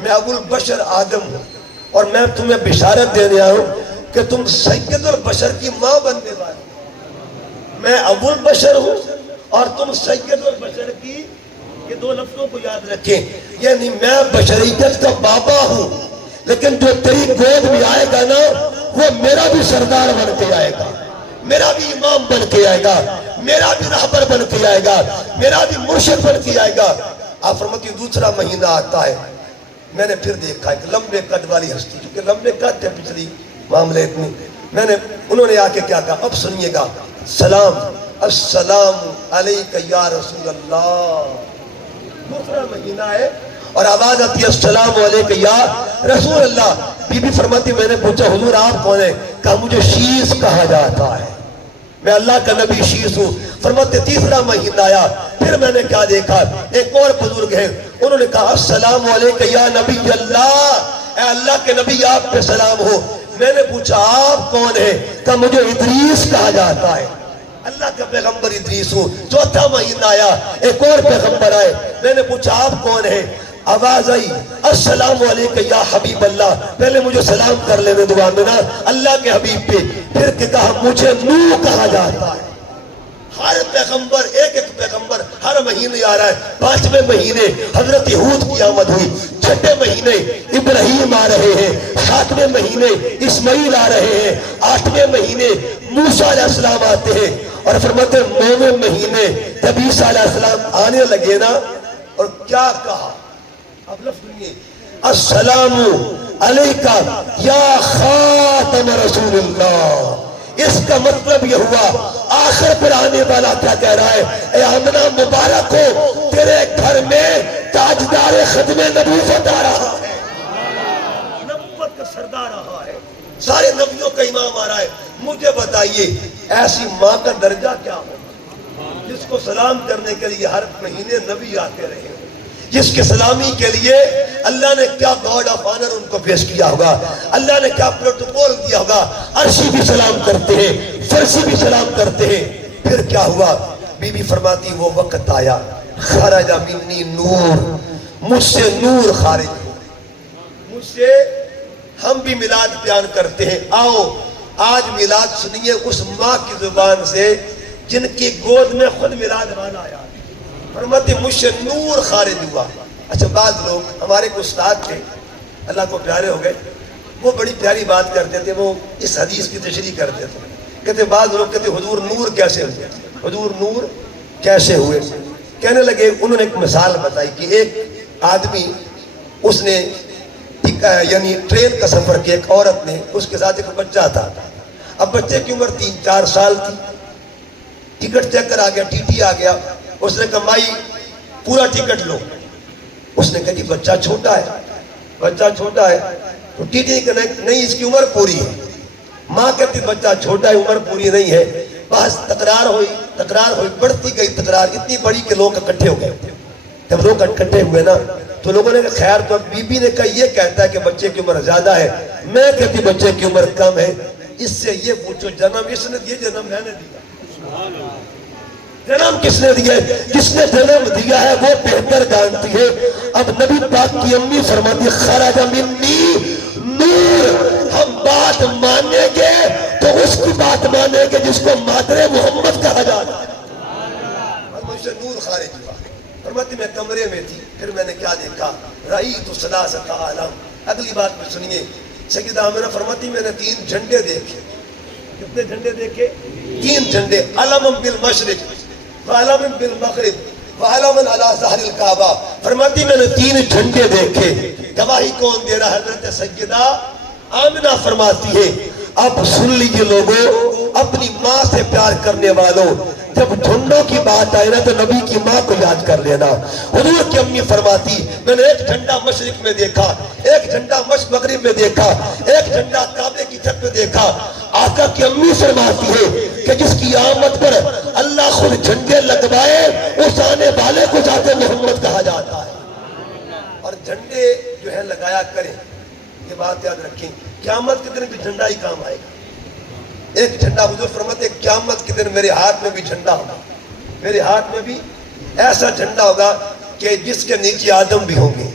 میں ابو البشر آدم ہوں، اور میں تمہیں بشارت دینے آیا ہوں کہ تم سید البشر کی ماں بننے والی۔ میں ابو البشر ہوں اور تم سید البشر کی، یہ دو لفظوں کو یاد رکھیں، یعنی میں بشریت کا بابا ہوں، لیکن جو تیری گود میں آئے گا نا وہ میرا بھی سردار بن کے آئے گا، میرا بھی امام بن کے آئے گا، میرا بھی رہبر بن کے آئے گا، میرا بھی مرشد بن کے آئے گا۔ آپ فرماتی دوسرا مہینہ آتا ہے، میں نے پھر دیکھا ایک لمبے قد والی ہستی، کیونکہ لمبے قد تھے پچھلی معاملے میں، انہوں نے آ کے کیا کہا، اب سنیے گا، سلام السلام علیکہ یا رسول اللہ۔ دوسرا مہینہ ہے اور آواز آتی ہے السلام علیکہ یا رسول اللہ۔ بی بی فرماتی میں نے پوچھا حضور آپ کون ہیں؟ کہا مجھے شیس کہا جاتا ہے، میں اللہ کا نبی شیس ہوں۔ فرماتے تیسرا مہینہ آیا، پھر میں نے کیا دیکھا، ایک اور بزرگ ہیں، انہوں نے کہا السلام علیکہ یا نبی اللہ، اے اللہ کے نبی آپ پہ سلام ہو۔ میں نے پوچھا آپ کون ہیں؟ کہا مجھے ادریس کہا جاتا ہے، اللہ کا پیغمبر ادریس ہوں۔ چوتھا مہینہ آیا، ایک اور پیغمبر آئے، میں نے پوچھا آپ کون ہیں؟ آواز آئی السلام علیکہ یا حبیب اللہ، پہلے مجھے سلام کر لینے دعا میں نا اللہ کے حبیب پہ، پھر کہا مجھے نوح کہا جاتا ہے۔ ہر پیغمبر ایک پیغمبر ہر مہینے آ رہا ہے۔ 5ویں مہینے حضرت ہود کی آمد ہوئی، 6 مہینے ابراہیم آ رہے ہیں، 7ویں مہینے اسماعیل آ رہے ہیں، 8ویں مہینے موسیٰ علیہ السلام آتے ہیں، اور فرماتے 9ویں مہینے جب عیسیٰ علیہ السلام آنے لگے نا، اور کیا کہا، اب لفظ سنیے، السلام علیکہ یا خاتم رسول اللہ۔ اس کا مطلب یہ ہوا آخر پر آنے والا کیا کہہ رہا ہے، اے آمنہ مبارک ہو، تیرے گھر میں تاجدار ختم نبوت آ رہا ہے، نبوت کا سردار رہا ہے، سارے نبیوں کا امام آ رہا ہے۔ مجھے بتائیے ایسی ماں کا درجہ کیا ہو جس کو سلام کرنے کے لیے ہر مہینے نبی آتے رہے، جس کے سلامی کے لیے اللہ نے کیا گارڈ آف آنر ان کو پیش کیا ہوگا، اللہ نے کیا پروٹوکول دیا ہوگا، عرشی بھی سلام کرتے ہیں، فرشی بھی سلام کرتے ہیں۔ پھر کیا ہوا، بی بی فرماتی وہ وقت آیا، خرج منی نور، مجھ سے نور خارج ہوا، مجھ سے ہم بھی میلاد بیان کرتے ہیں۔ آؤ آج میلاد سنیے اس ماں کی زبان سے جن کی گود میں خود میلاد والا آیا، فرماتے مجھ سے نور خارج ہوا۔ اچھا بعض لوگ ہمارے کو استاد تھے، اللہ کو پیارے ہو گئے، وہ بڑی پیاری بات کرتے تھے، وہ اس حدیث کی تشریح کرتے تھے، کہتے بعض لوگ کہتے حضور نور کیسے ہوئے، حضور نور کیسے ہوئے؟ کہنے لگے، انہوں نے ایک مثال بتائی کہ ایک آدمی اس نے یعنی ٹرین کا سفر کیا، ایک عورت نے، اس کے ساتھ ایک بچہ تھا، اب بچے کی عمر 3-4 سال تھی، ٹکٹ چیک کر آ گیا، ٹی ٹی آ گیا، اس نے کہا مائی پورا ٹکٹ لو، اس نے کہا کہ بچہ چھوٹا ہے، تو ٹی ٹی کہنے نہیں اس کی عمر پوری ہے، ماں کہتی بچہ چھوٹا ہے عمر پوری نہیں ہے، بس تکرار ہوئی بڑھتی گئی تکرار اتنی بڑی کہ لوگ اکٹھے ہو گئے۔ جب لوگ اکٹھے ہوئے نا تو لوگوں نے کہا خیر تو بی بی نے کہا یہ کہتا ہے کہ بچے کی عمر زیادہ ہے، میں کہتی بچے کی عمر کم ہے، اس سے یہ پوچھو جنم اس نے دیا جنم میں نے دیا؟ جنم کس نے دیا ہے؟ جس نے جنم دیا ہے وہ بہتر جانتی ہے۔ اب نبی پاک کی امی فرماتی خرج منی نور، ہم بات مانیں گے تو اس کی بات مانیں گے جس کو مادر محمد کہا جاتا ہے۔ اب مجھ سے نور خارج ہوا، فرماتی میں کمرے میں تھی، پھر میں نے کیا دیکھا، رأیت ثلاثۃ عالم۔ اگلی بات میں سنیے، سیدہ آمنہ فرماتی میں نے 3 جھنڈے دیکھے۔ کتنے جھنڈے دیکھے؟ 3 جھنڈے، علم بالمشرق وعلم بالمغرب وعلم علی ظہر الکعبہ۔ فرماتی میں نے 3 جھنڈے دیکھے۔ گواہی کون دے رہا؟ حضرت سیدہ آمنہ فرماتی ہے اب سن لیجئے لوگوں، اپنی ماں سے پیار کرنے والوں، جب جھنڈوں کی بات آئے نا تو نبی کی ماں کو یاد کر لینا۔ حضور کی امی فرماتی میں نے 1 جھنڈا مشرق میں دیکھا، 1 جھنڈا مغرب میں دیکھا، 1 جھنڈا کعبے کی چھت پہ دیکھا۔ آقا کی امی فرماتی ہے کہ جس کی آمد پر اللہ خود جھنڈے لگوائے اس آنے والے کو ذات محمد کہا جاتا ہے۔ اور جھنڈے جو ہے لگایا کریں، یہ بات یاد رکھیں، قیامت کے دن بھی جھنڈا ہی کام آئے گا۔ ایک جھنڈا، حضور فرماتے ہیں قیامت کے دن میرے ہاتھ میں بھی جھنڈا ہوگا، میرے ہاتھ میں بھی ایسا جھنڈا ہوگا کہ جس کے نیچے آدم بھی ہوں گے،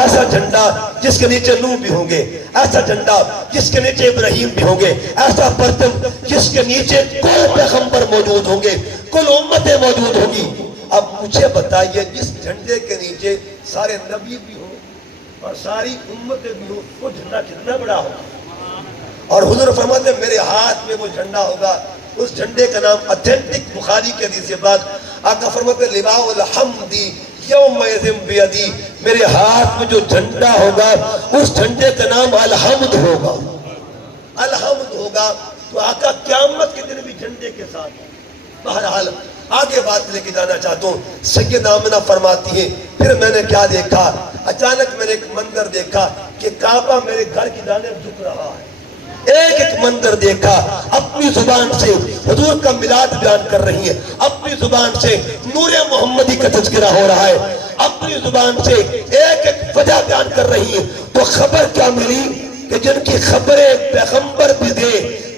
ایسا جھنڈا جس کے نیچے نوح بھی ہوں گے، ایسا جھنڈا جس کے نیچے ابراہیم بھی ہوں گے، ایسا پرچم جس کے نیچے کل پیغمبر موجود ہوں گے، کل امتیں موجود ہوں گی۔ اب مجھے بتائیے جس جھنڈے کے نیچے سارے نبی بھی ہوں اور ساری امتیں بھی ہوں، وہ جھنڈا کتنا بڑا ہوگا؟ اور حضور فرماتے ہیں میرے ہاتھ میں وہ جھنڈا ہوگا، اس جھنڈے کا نام اتھینٹک بخاری کے حدیث پاک، آقا فرماتے ہیں لواء الحمد یومئذ بیدی، میرے ہاتھ میں جو جھنڈا ہوگا اس جھنڈے کا نام الحمد ہوگا، الحمد ہوگا۔ تو آقا قیامت کے دن بھی جھنڈے کے ساتھ۔ بہرحال آگے بات لے کے جانا چاہتا ہوں، سیدہ آمنہ فرماتی ہے پھر میں نے کیا دیکھا، اچانک میں نے ایک منظر دیکھا کہ کعبہ میرے گھر کی جانب جھک رہا ہے۔ ایک ایک منظر دیکھا، اپنی زبان سے حضور کا میلاد بیان کر رہی ہے، اپنی زبان سے نور محمدی کا تذکرہ ہو رہا ہے، اپنی زبان سے ایک ایک وجہ بیان کر رہی ہے۔ تو خبر کیا ملی کہ جن کی خبریں پیغمبر بھی دے،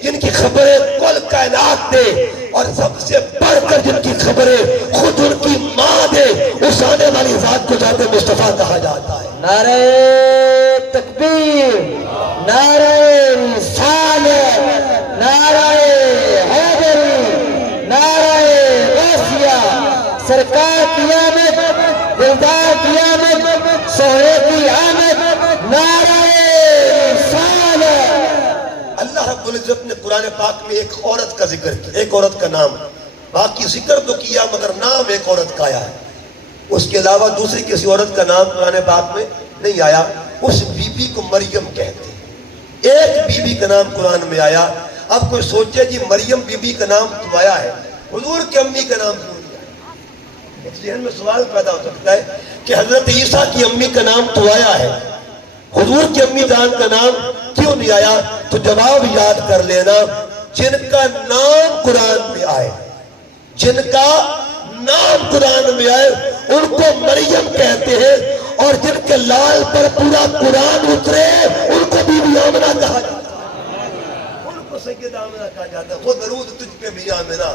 جن کی خبریں کل کائنات دے، اور سب سے بڑھ کر جن کی خبریں خود ان کی ماں دے، اس آنے والی ذات کو ذات مصطفیٰ کہا جاتا ہے۔ نعرہ تکبیر، نعرہ رسالت، نعرہ حیدری، نعرہ غوثیہ، سرکار کی آمد، دلدار کی آمد، سہرے کی آمد، نعرہ رسالت۔ اللہ رب العزت نے قرآن پاک میں ایک عورت کا ذکر کیا، ایک عورت کا نام، باقی ذکر تو کیا مگر نام ایک عورت کا آیا ہے، اس کے علاوہ دوسری کسی عورت کا نام قرآن پاک میں نہیں آیا۔ اس بی بی کو مریم کہتے ہیں، ایک بی بی کا نام قرآن میں آیا۔ اب کوئی سوچے جی مریم بی بی کا نام تو آیا ہے، حضور کی امی کا نام کیوں نہیں آیا؟ ایک ذہن میں سوال پیدا ہو سکتا ہے کہ حضرت عیسیٰ کی امی کا نام تو آیا ہے، حضور کی امی جان کا نام کیوں نہیں آیا؟ تو جواب یاد کر لینا، جن کا نام قرآن میں آئے، جن کا نام قرآن میں آئے ان کو مریم کہتے ہیں، اور جن کے لال پر پورا قرآن اترے ان کو بی بی آمنہ کہا جاتا ہے، ان کو سیدہ آمنہ کہا جاتا ہے۔ وہ درود تجھ پہ بھی آمنہ،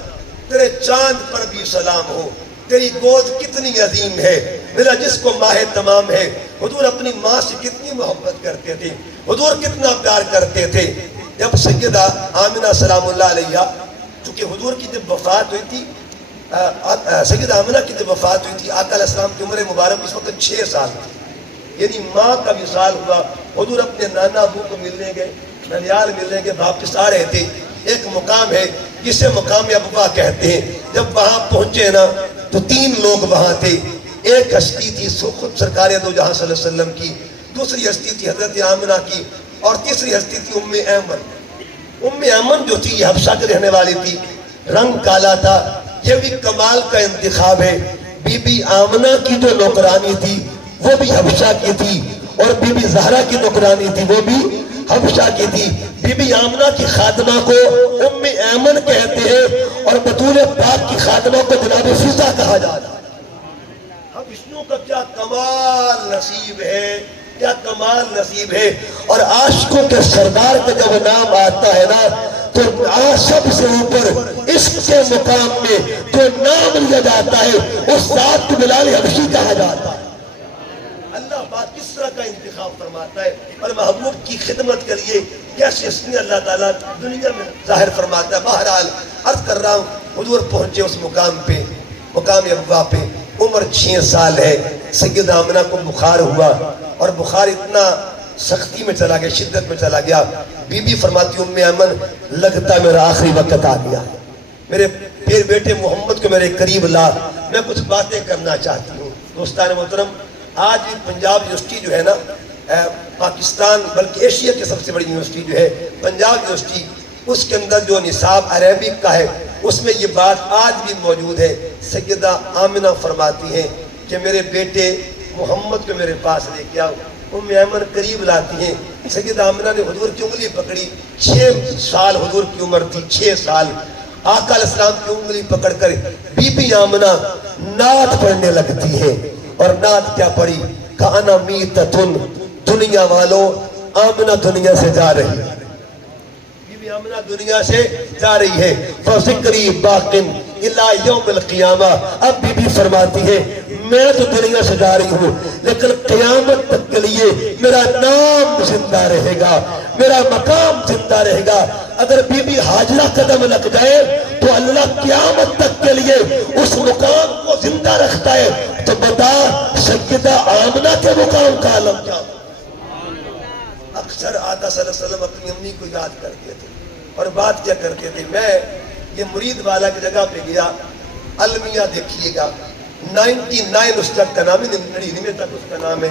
تیرے چاند پر بھی سلام ہو، تیری گود کتنی عظیم ہے، میرا جس کو ماہ تمام ہے۔ حضور اپنی ماں سے کتنی محبت کرتے تھے، حضور کتنا پیار کرتے تھے۔ جب سیدہ آمنہ سلام اللہ علیہ، چونکہ حضور کی جب وفات ہوئی تھی، سیدہ آمنہ کی جب وفات ہوئی تھی، آقا علیہ السلام کی عمر مبارک اس وقت 6 سال تھی، یعنی ماں کا وصال ہوا۔ حضور اپنے نانا ابو کو ملنے گئے، ننیال ملنے گئے، واپس آ رہے تھے۔ ایک مقام ہے جسے مقام ابوا کہتے ہیں، جب وہاں پہنچے نا تو 3 لوگ وہاں تھے۔ ایک ہستی تھی خود سرکار دو جہاں صلی اللہ علیہ وسلم کی، دوسری ہستی تھی حضرت آمنہ کی، اور تیسری ہستی تھی ام ایمن۔ ام ایمن جو تھی یہ حبشہ کے رہنے والی تھی، رنگ کالا تھا۔ یہ بھی کمال کا انتخاب ہے، بی بی آمنہ کی جو نوکرانی تھی وہ بھی حبشہ کی تھی، اور بی بی زہرا کی نوکرانی تھی وہ بھی حبشہ کی تھی۔ بی بی آمنہ کی خادمہ کو ام ایمن کہتے ہیں، اور بطول پاک کی خادمہ کو جناب فضہ کہا جاتا ہے۔ حبشیوں کا کیا کمال نصیب ہے، کیا کمال نصیب ہے۔ اور عاشقوں کے سردار کا جب نام آتا ہے نا تو سب سے اوپر عشق کے مقام میں جو نام لیا جاتا ہے اس ذات کو بلال حبشی کہا جاتا ہے۔ اللہ پاک کس طرح کا انتخاب فرماتا ہے اور محبوب کی خدمت کے لیے کیسے اس نے اللہ تعالیٰ دنیا میں ظاہر فرماتا ہے۔ بہرحال عرض کر رہا ہوں، حضور پہنچے اس مقام پہ، مقام ابوا پہ، عمر 6 سال ہے۔ سیدہ آمنہ کو بخار ہوا اور بخار اتنا سختی میں چلا گیا، شدت میں چلا گیا۔ بی بی فرماتی ام ایمن لگتا میرا آخری وقت آ گیا، میرے بیٹے محمد کو میرے قریب لا، میں کچھ باتیں کرنا چاہتی ہوں۔ دوستان محترم، آج بھی پنجاب یونیورسٹی جو ہے نا پاکستان بلکہ ایشیا کی سب سے بڑی یونیورسٹی جو ہے پنجاب یونیورسٹی، اس کے اندر جو نصاب عربک کا ہے اس میں یہ بات آج بھی موجود ہے۔ سیدہ آمنہ فرماتی ہیں کہ میرے بیٹے محمد کو میرے پاس لے کے آؤ۔ ام ایمن قریب لاتی ہیں، سیدہ آمنہ نے حضور کی انگلی پکڑی، 6 سال حضور کی عمر تھی، 6 سال آقا علیہ السلام کی انگلی پکڑ کر بی بی آمنہ نعت پڑھنے لگتی ہے۔ اور نعت کیا پڑھی؟ کانا میتتن، دنیا والوں آمنہ دنیا سے جا رہی ہے، بی بی آمنہ دنیا سے جا رہی ہے۔ فذکری باقن الی یوم القیامہ، اب بی بی فرماتی ہے میں تو دنیا سے جا رہی ہوں لیکن قیامت تک کے لیے میرا نام زندہ رہے گا، میرا مقام زندہ رہے گا۔ اگر بی بی حاجرہ قدم لگ جائے تو اللہ قیامت تک کے لیے اس مقام کو زندہ رکھتا ہے۔ تو بتا سیدہ آمنہ کے مقام کا عالم کیا؟ اکثر آقا صلی اللہ علیہ وسلم اپنی امی کو یاد کرتے تھے اور بات کیا کرتے تھے۔ میں یہ مرید والا کی جگہ پہ گیا، المیہ دیکھیے گا، 99 اس تک کا نام ہے، 99 تک اس کا نام ہے۔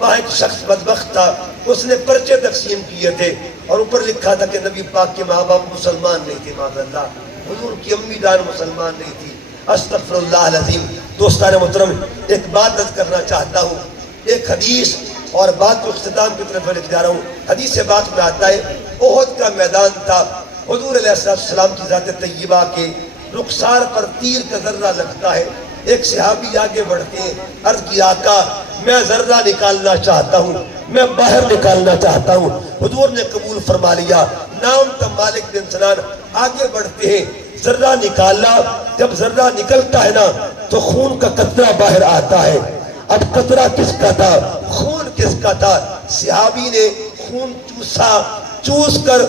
وہاں ایک شخص بدبخت تھا، اس نے پرچے تقسیم کیے تھے اور اوپر لکھا تھا کہ نبی پاک کے ماں باپ مسلمان نہیں تھے، معاذ اللہ، حضور کی امی جان مسلمان نہیں تھی، استغفر اللہ العظیم۔ دوستان محترم، ایک بات عرض کرنا چاہتا ہوں، ایک حدیث اور بات کو اختتام کی طرف لے جا رہا ہوں۔ حدیث سے بات میں آتا ہے احد کا میدان تھا، حضور علیہ السلام کی ذات طیبہ کے رخسار پر تیر کا ذرہ لگتا ہے۔ ایک صحابی آگے بڑھتے ہیں، عرض کی آقا میں ذرہ نکالنا چاہتا ہوں، میں باہر نکالنا چاہتا ہوں۔ حضور نے قبول فرما لیا۔ نام تھا مالک بن سنان، آگے بڑھتے ہیں، ذرہ نکالا۔ جب ذرہ نکلتا ہے نا تو خون کا قطرہ باہر آتا ہے۔ اب قطرہ کس کا تھا؟ خون کس کا تھا؟ صحابی نے خون چوسا، چوس کر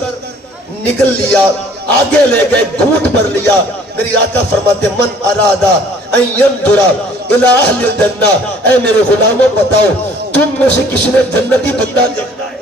نکل لیا، آگے لے گئے، گھونٹ بھر لیا۔ میری آقا فرماتے من ارادہ ان ينظر الى اہل الجنہ، اے میرے غلاموں بتاؤ تم میں سے کسی نے جنتی بندہ دیکھنا ہے؟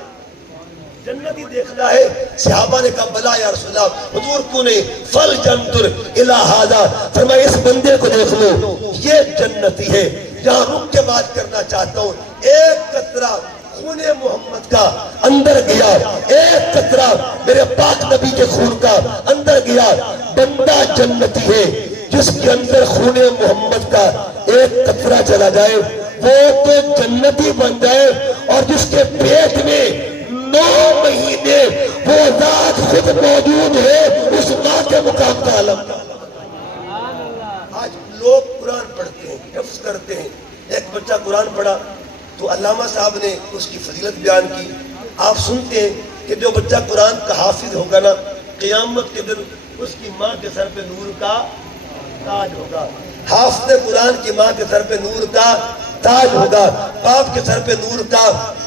جنتی دیکھنا ہے؟ صحابہ نے کہا بلا یا رسول اللہ۔ حضور کیوں نہیں؟ فَلْيَنْظُرْ إِلَىٰ هَذَا، فرمایا اس بندے کو دیکھ لو، یہ جنتی ہے۔ یہاں رک کے بات کرنا چاہتا ہوں، ایک قطرہ خون محمد کا اندر گیا، ایک قطرہ میرے پاک نبی کے خون کا اندر گیا، بندہ جنتی ہے۔ جس کے اندر خون محمد کا ایک قطرہ چلا جائے وہ تو جنتی بن جائے، اور جس کے پیٹ میں 9 مہینے وہ ذات خود موجود ہے، اس ماں کے مقام کا عالم۔ آج لوگ قرآن پڑھتے ہیں، حفظ کرتے ہیں۔ ایک بچہ قرآن پڑھا تو علامہ صاحب نے اس کی فضیلت بیان کی۔ آپ سنتے ہیں کہ جو بچہ قرآن کا حافظ ہوگا نا، قیامت کے دن اس کی ماں کے سر پہ نور کا تاج ہوگا۔ حافظ قرآن کی ماں کے سر پہ نور کا تاج ہوگا، باپ کے سر پہ نور کا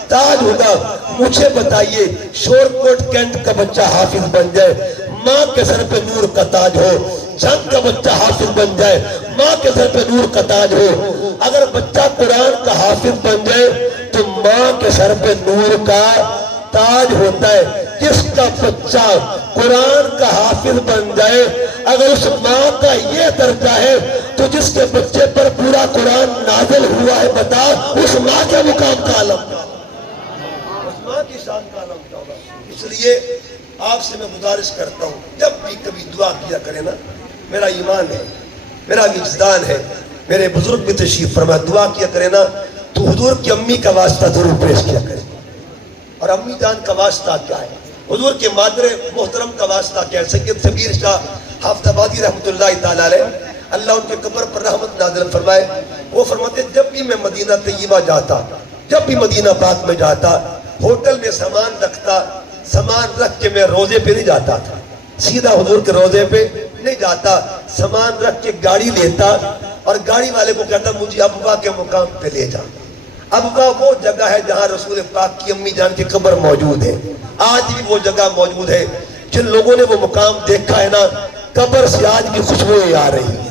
تاج ہوگا۔ مجھے بتائیے شور کوٹ کینٹ کا بچہ حافظ بن جائے، ماں کے سر پہ نور کا تاج ہو، جنگ کا بچہ حافظ بن جائے، ماں کے سر پہ نور کا تاج ہو۔ اگر بچہ قرآن کا حافظ بن جائے تو ماں کے سر پہ نور کا تاج ہوتا ہے۔ جس کا بچہ قرآن کا حافظ بن جائے، اگر اس ماں کا یہ درجہ ہے تو جس کے بچے پر پورا قرآن نازل ہوا ہے، بتا اس ماں کے مقام کا عالم کیا ہوگا، اس ماں کی شان کا عالم کیا ہوگا۔ اس لیے آپ سے میں گزارش کرتا ہوں، جب بھی کبھی دعا کیا کرے نا، میرا ایمان ہے، میرا وجدان ہے، میرے بزرگ بھی تشریف فرما، دعا کیا کرے نا تو حضور کی امی کا واسطہ ضرور پیش کیا کرے۔ اور امی جان کا واسطہ کیا ہے؟ حضور کے مادر محترم کا واسطہ کیا ہے؟ سید شبیر شاہ حافظ آبادی رحمۃ اللہ تعالیٰ علیہ، اللہ ان کے قبر پر رحمت نازل فرمائے، وہ فرماتے جب بھی میں مدینہ طیبہ جاتا جب بھی مدینہ پاک میں جاتا ہوٹل میں سامان رکھتا، سامان رکھ کے میں روزے پہ نہیں جاتا تھا، سیدھا حضور کے روزے پہ نہیں جاتا، سامان رکھ کے گاڑی لیتا اور گاڑی والے کو کہتا مجھے ابوا کے مقام پہ لے جا۔ ابوا وہ جگہ ہے جہاں رسول پاک کی امی جان کی قبر موجود ہے، آج بھی وہ جگہ موجود ہے۔ جن لوگوں نے وہ مقام دیکھا ہے نا، قبر سے آج بھی خوشبوئیں آ رہی ہیں،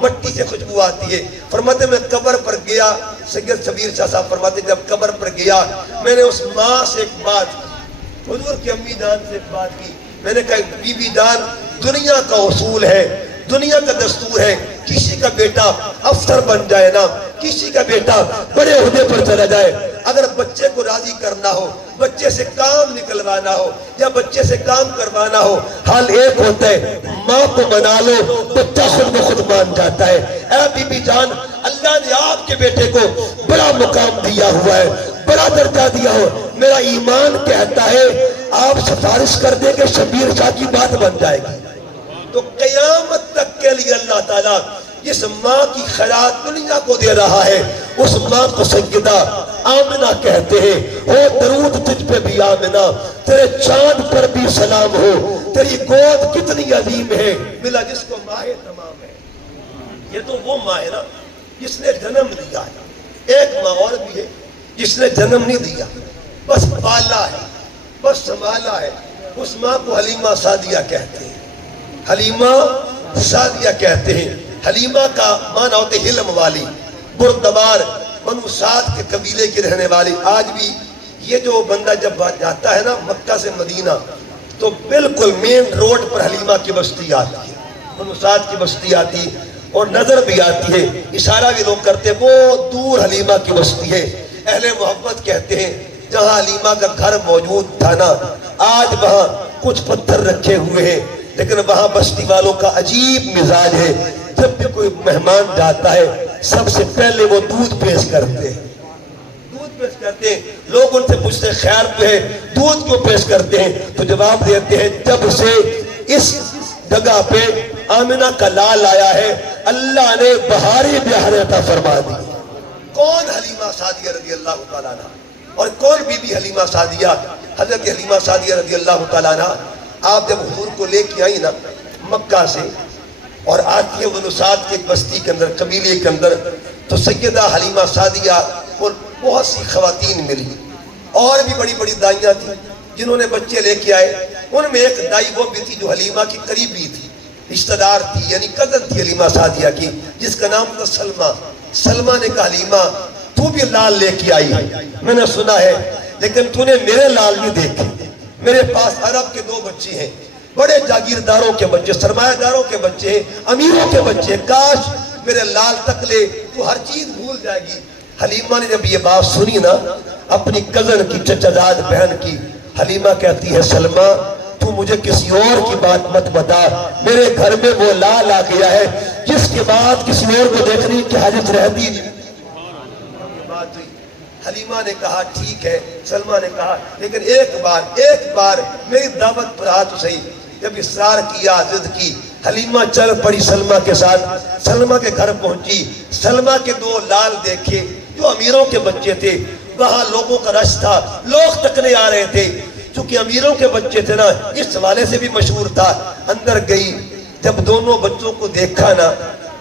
مٹی سے خوشبو آتی ہے۔ فرماتے میں قبر پر گیا، سید شبیر شاہ صاحب فرماتے جب قبر پر گیا میں نے اس ماں سے ایک بات کی، حضور کی امی جان سے ایک بات کی، میں نے کہا بی بی جان دنیا کا اصول ہے، دنیا کا دستور ہے، کسی کا بیٹا افسر بن جائے نا، کسی کا بیٹا بڑے عہدے پر چلا جائے، اگر بچے کو راضی کرنا ہو، بچے سے کام نکلوانا ہو یا بچے سے کام کروانا ہو، حال ایک ہوتا ہے ماں کو منا لو، بچہ خود بخود مان جاتا ہے۔ اے بی بی جان اللہ نے آپ کے بیٹے کو بڑا مقام دیا ہوا ہے، بڑا درجہ دیا ہو، میرا ایمان کہتا ہے آپ سفارش کر دیں کہ شبیر شاہ کی بات بن جائے گی۔ تو قیامت تک کے لیے اللہ تعالیٰ جس ماں کی خیرات دنیا کو دے رہا ہے اس ماں کو سیدہ آمنہ کہتے ہیں۔ او درود تجھ پہ بھی آمنہ، تیرے چاند پر بھی سلام ہو، تیری گود کتنی عظیم ہے، ملا جس کو ماہ تمام ہے۔ یہ تو وہ ماں ہے نا جس نے جنم دیا ہے، ایک ماں اور بھی ہے جس نے جنم نہیں دیا، بس پالا ہے، بس سنبھالا ہے، اس ماں کو حلیمہ سعدیہ کہتے ہیں، حلیمہ سعدیہ کہتے ہیں۔ حلیمہ کا معنی ہوتے حلم والی، بردبار، بنو سعد کے قبیلے کی رہنے والی۔ آج بھی یہ جو بندہ جب جاتا ہے نا مکہ سے مدینہ تو بالکل مین روڈ پر حلیمہ کی بستی آتی ہے، بنو سعد کی بستی آتی ہے اور نظر بھی آتی ہے، اشارہ بھی لوگ کرتے ہیں وہ دور حلیمہ کی بستی ہے۔ اہل محبت کہتے ہیں جہاں حلیمہ کا گھر موجود تھا نا آج وہاں کچھ پتھر رکھے ہوئے ہیں، لیکن وہاں بستی والوں کا عجیب مزاج ہے، جب بھی کوئی مہمان جاتا ہے سب سے پہلے وہ دودھ پیش کرتے ہیں، دودھ پیش کرتے ہیں۔ لوگ ان سے پوچھتے ہیں خیر تو ہے دودھ کیوں پیش کرتے ہیں؟ تو جواب دیتے ہیں جب سے اس جگہ پہ آمنہ کا لال آیا ہے اللہ نے بہاری بہار عطا فرما دی۔ کون حلیمہ سعدیہ رضی اللہ تعالیٰ عنہ اور کون بی بی حلیمہ سعدیہ؟ حضرت حلیمہ سعدیہ رضی اللہ تعالیٰ عنہ آپ جب حضور کو لے کے آئی نا مکہ سے اور آتی ہے بنو سعد کی ایک بستی کے اندر، قبیلے کے اندر، تو سیدہ حلیمہ سعدیہ کو بہت سی خواتین ملی اور بھی بڑی بڑی دائیاں تھیں جنہوں نے بچے لے کے آئے۔ ان میں ایک دائی وہ بھی تھی جو حلیمہ کی قریبی تھی، رشتہ دار تھی، یعنی کزن تھی حلیمہ سعدیہ کی، جس کا نام تھا سلمہ۔ سلمہ نے کہا حلیمہ تو بھی لال لے کے آئی ہے، میں نے سنا ہے، لیکن تو نے میرے لال نہیں دیکھے، میرے پاس عرب کے 2 بچے ہیں، بڑے جاگیرداروں کے بچے، سرمایہ داروں کے بچے ہیں، امیروں کے بچے، کاش میرے لال تک لے تو ہر چیز بھول جائے گی۔ حلیمہ نے جب یہ بات سنی نا اپنی کزن کی، چچا زاد بہن کی، حلیمہ کہتی ہے سلمہ تو مجھے کسی اور کی بات مت بتا، میرے گھر میں وہ لال آ گیا ہے جس کے بعد کسی اور کو دیکھنے کی حاجت رہتی نہیں۔ بات ہوئی، حلیمہ نے کہا ٹھیک ہے، سلمہ نے کہا لیکن ایک بار میری دعوت پر آ تو صحیح۔ جب اصرار کیا، ضد کی، حلیمہ چل پڑی سلمہ کے ساتھ، سلمہ کے گھر پہنچی، سلمہ کے 2 لال دیکھے جو امیروں کے بچے تھے، وہاں لوگوں کا رش تھا، لوگ تکنے آ رہے تھے، چونکہ امیروں کے بچے تھے نا اس حوالے سے بھی مشہور تھا۔ اندر گئی، جب دونوں بچوں کو دیکھا نا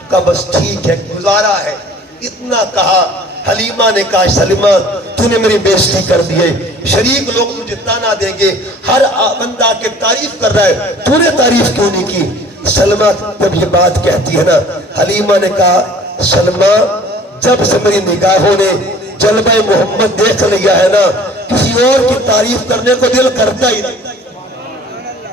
کہا بس ٹھیک ہے گزارا ہے، اتنا کہا۔ حلیمہ نے کہا سلمہ تو نے میری بےزتی کر دی ہے، شریک لوگ مجھے تانا دیں گے، ہر بندہ کے تعریف کر رہا ہے، تو نے تعریف کیوں نہیں کی؟ سلمہ جب یہ بات کہتی ہے نا حلیمہ نے کہا سلمہ جب سے میری نگاہوں نے جلوہ محمد دیکھ لیا ہے نا کسی اور کی تعریف کرنے کو دل کرتا ہی نہیں۔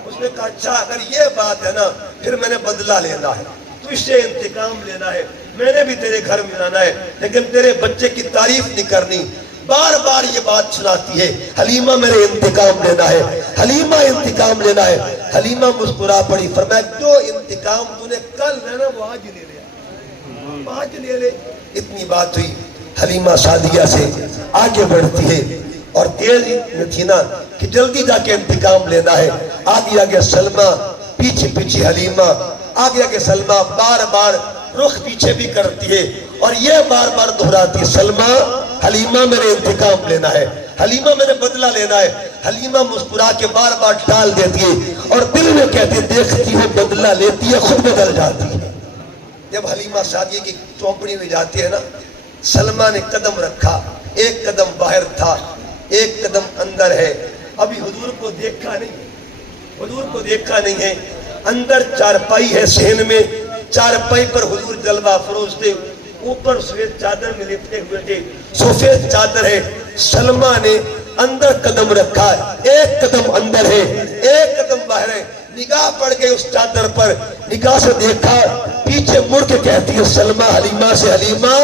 اس نے کہا اچھا اگر یہ بات ہے نا پھر میں نے بدلہ لینا ہے، تو اس سے انتقام لینا ہے، میں نے بھی تیرے گھر میں جانا ہے لیکن تیرے بچے کی تعریف نہیں کرنی۔ بار بار یہ بات سناتی ہے حلیمہ میرے انتقام لینا ہے، حلیمہ انتقام لینا ہے۔ حلیمہ مسکرا پڑی، فرمایا جو انتقام تو نے کل لینا وہ آج لے لیا، آج لے لے۔ اتنی بات ہوئی، حلیمہ سعدیہ سے آگے بڑھتی ہے اور تیز تھی نا کہ جلدی جا کے انتقام لینا ہے۔ آگے آگے سلمہ، پیچھے پیچھے حلیمہ، آگے آگے سلمہ، بار بار رخ پیچھے بھی کرتی ہے اور یہ بار بار دہراتی سلمہ حلیمہ میں نے انتقام لینا ہے، حلیمہ میں نے بدلہ لینا ہے۔ حلیمہ مسکرا کے بار بار ٹال دیتی ہے اور دل میں کہتی ہے دیکھتی ہے بدلہ لیتی ہے خود بدل جاتی ہے۔ جب حلیمہ سعدیہ کی چوپڑی میں جاتی ہے نا، سلمہ نے قدم رکھا، ایک قدم باہر تھا، ایک قدم اندر ہے، ابھی حضور کو دیکھا نہیں، حضور کو دیکھا نہیں ہے۔ اندر چارپائی ہے صحن میں، چارپائی پر حضور جلوہ افروز تھے، اوپر سفید چادر میں لپٹے ہوئے تھے، سفید چادر ہے۔ سلمہ نے اندر قدم رکھا، ایک قدم اندر ہے، ایک قدم باہر ہے، نگاہ پڑ گئی اس چادر پر، نگاہ سے دیکھا، پیچھے مڑ کے کہتی ہے سلمہ حلیمہ سے، حلیمہ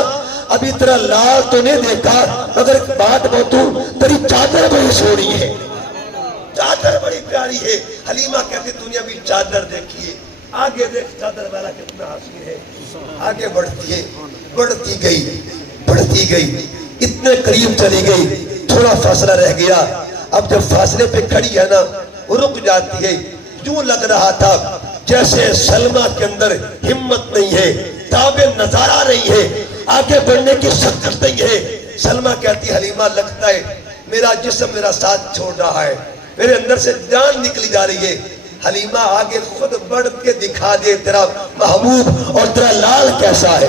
ابھی تیرا لال تو نہیں دیکھا مگر ایک بات بتاؤں تیری چادر بڑی سونی ہے، چادر بڑی پیاری ہے۔ حلیمہ کہتی تو نے ابھی چادر دیکھی ہے، آگے دیکھ چادر والا کتنا حسین ہے۔ آگے بڑھتی ہے، بڑھتی گئی، بڑھتی گئی، اتنے قریب چلی گئی، تھوڑا فاصلہ رہ گیا۔ اب جب فاصلے پہ کھڑی ہے نا، رک جاتی ہے۔ یوں لگ رہا تھا جیسے سلمہ کے اندر ہمت نہیں ہے، تابِ نظارہ نہیں ہے، آگے بڑھنے کی سخت نہیں ہے۔ سلمہ کہتی حلیمہ لگتا ہے میرا جسم میرا ساتھ چھوڑ رہا ہے، میرے اندر سے جان نکلی جا رہی ہے۔ حلیمہ آگے خود بڑھ کے دکھا دے تیرا محبوب اور تیرا لال کیسا ہے۔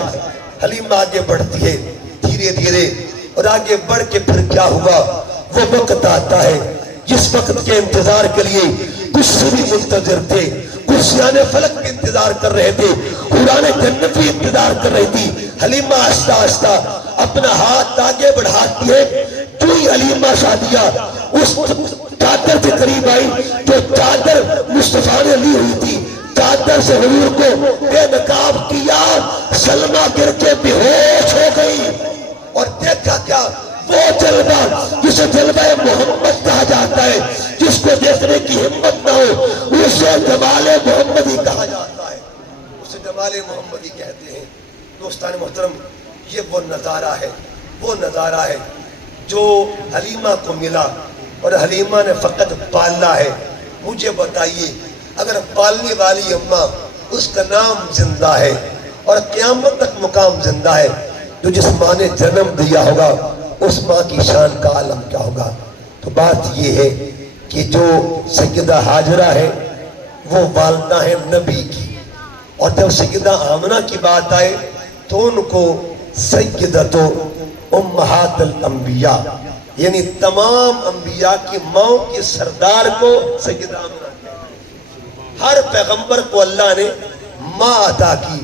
حلیمہ آگے بڑھتی ہے دھیرے دھیرے، اور آگے بڑھ کے پھر کیا ہوا، وہ وقت آتا ہے جس وقت کے انتظار کے لیے کچھ بھی منتظر تھے، کچھ سیان فلک بھی انتظار کر رہے تھے، قرآن جنت بھی انتظار کر رہی تھی۔ حلیمہ آہستہ آہستہ اپنا ہاتھ آگے بڑھاتی ہے، جو ہی حلیمہ سعدیہ اس چادر کے قریب آئی جو چادر مصطفیٰ نے لی ہوئی تھی، چادر سے حضور کو بے نقاب کیا، سلمہ گر کے بے ہوش ہو گئی۔ اور دیکھا کیا، وہ جلوہ جسے جلوہ محمد کہا جاتا ہے، جس کو دیکھنے کی ہمت نہ ہو اسے جمال محمدی کہا جاتا ہے، اسے جمال محمدی کہتے ہیں۔ دوستان محترم، یہ وہ نظارہ ہے، وہ نظارہ ہے جو حلیمہ کو ملا، اور حلیمہ نے فقط پالا ہے۔ مجھے بتائیے اگر پالنے والی اماں، اس کا نام زندہ ہے اور قیامت تک مقام زندہ ہے، جو جس ماں نے جنم دیا ہوگا اس ماں کی شان کا عالم کیا ہوگا۔ تو بات یہ ہے کہ جو سیدہ ہاجرہ ہے وہ والدہ ہے نبی کی، اور جب سیدہ آمنہ کی بات آئے تو ان کو سیدۃ امہات الانبیاء، یعنی تمام انبیاء کی ماں کی سردار کو سیدہ آمنہ کہتے ہیں۔ ہر پیغمبر کو اللہ نے ماں عطا کی،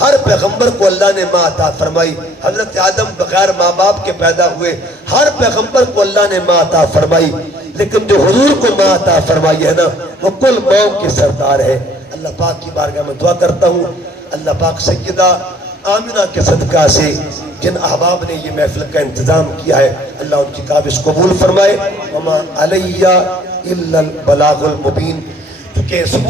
ہر پیغمبر کو اللہ نے ماں عطا فرمائی۔ حضرت آدم بغیر ماں باپ کے پیدا ہوئے، ہر پیغمبر کو اللہ نے ماں عطا فرمائی، لیکن جو حضور کو ماں عطا فرمائی ہے نا، وہ کل ماں کے سردار ہے۔ اللہ پاک کی بارگاہ میں دعا کرتا ہوں، اللہ پاک سیدہ آمنہ کے صدقہ سے جن احباب نے یہ محفل کا انتظام کیا ہے، اللہ ان کی کاوش قبول فرمائے۔ وما علیہ الا البلاغ المبین، کیونکہ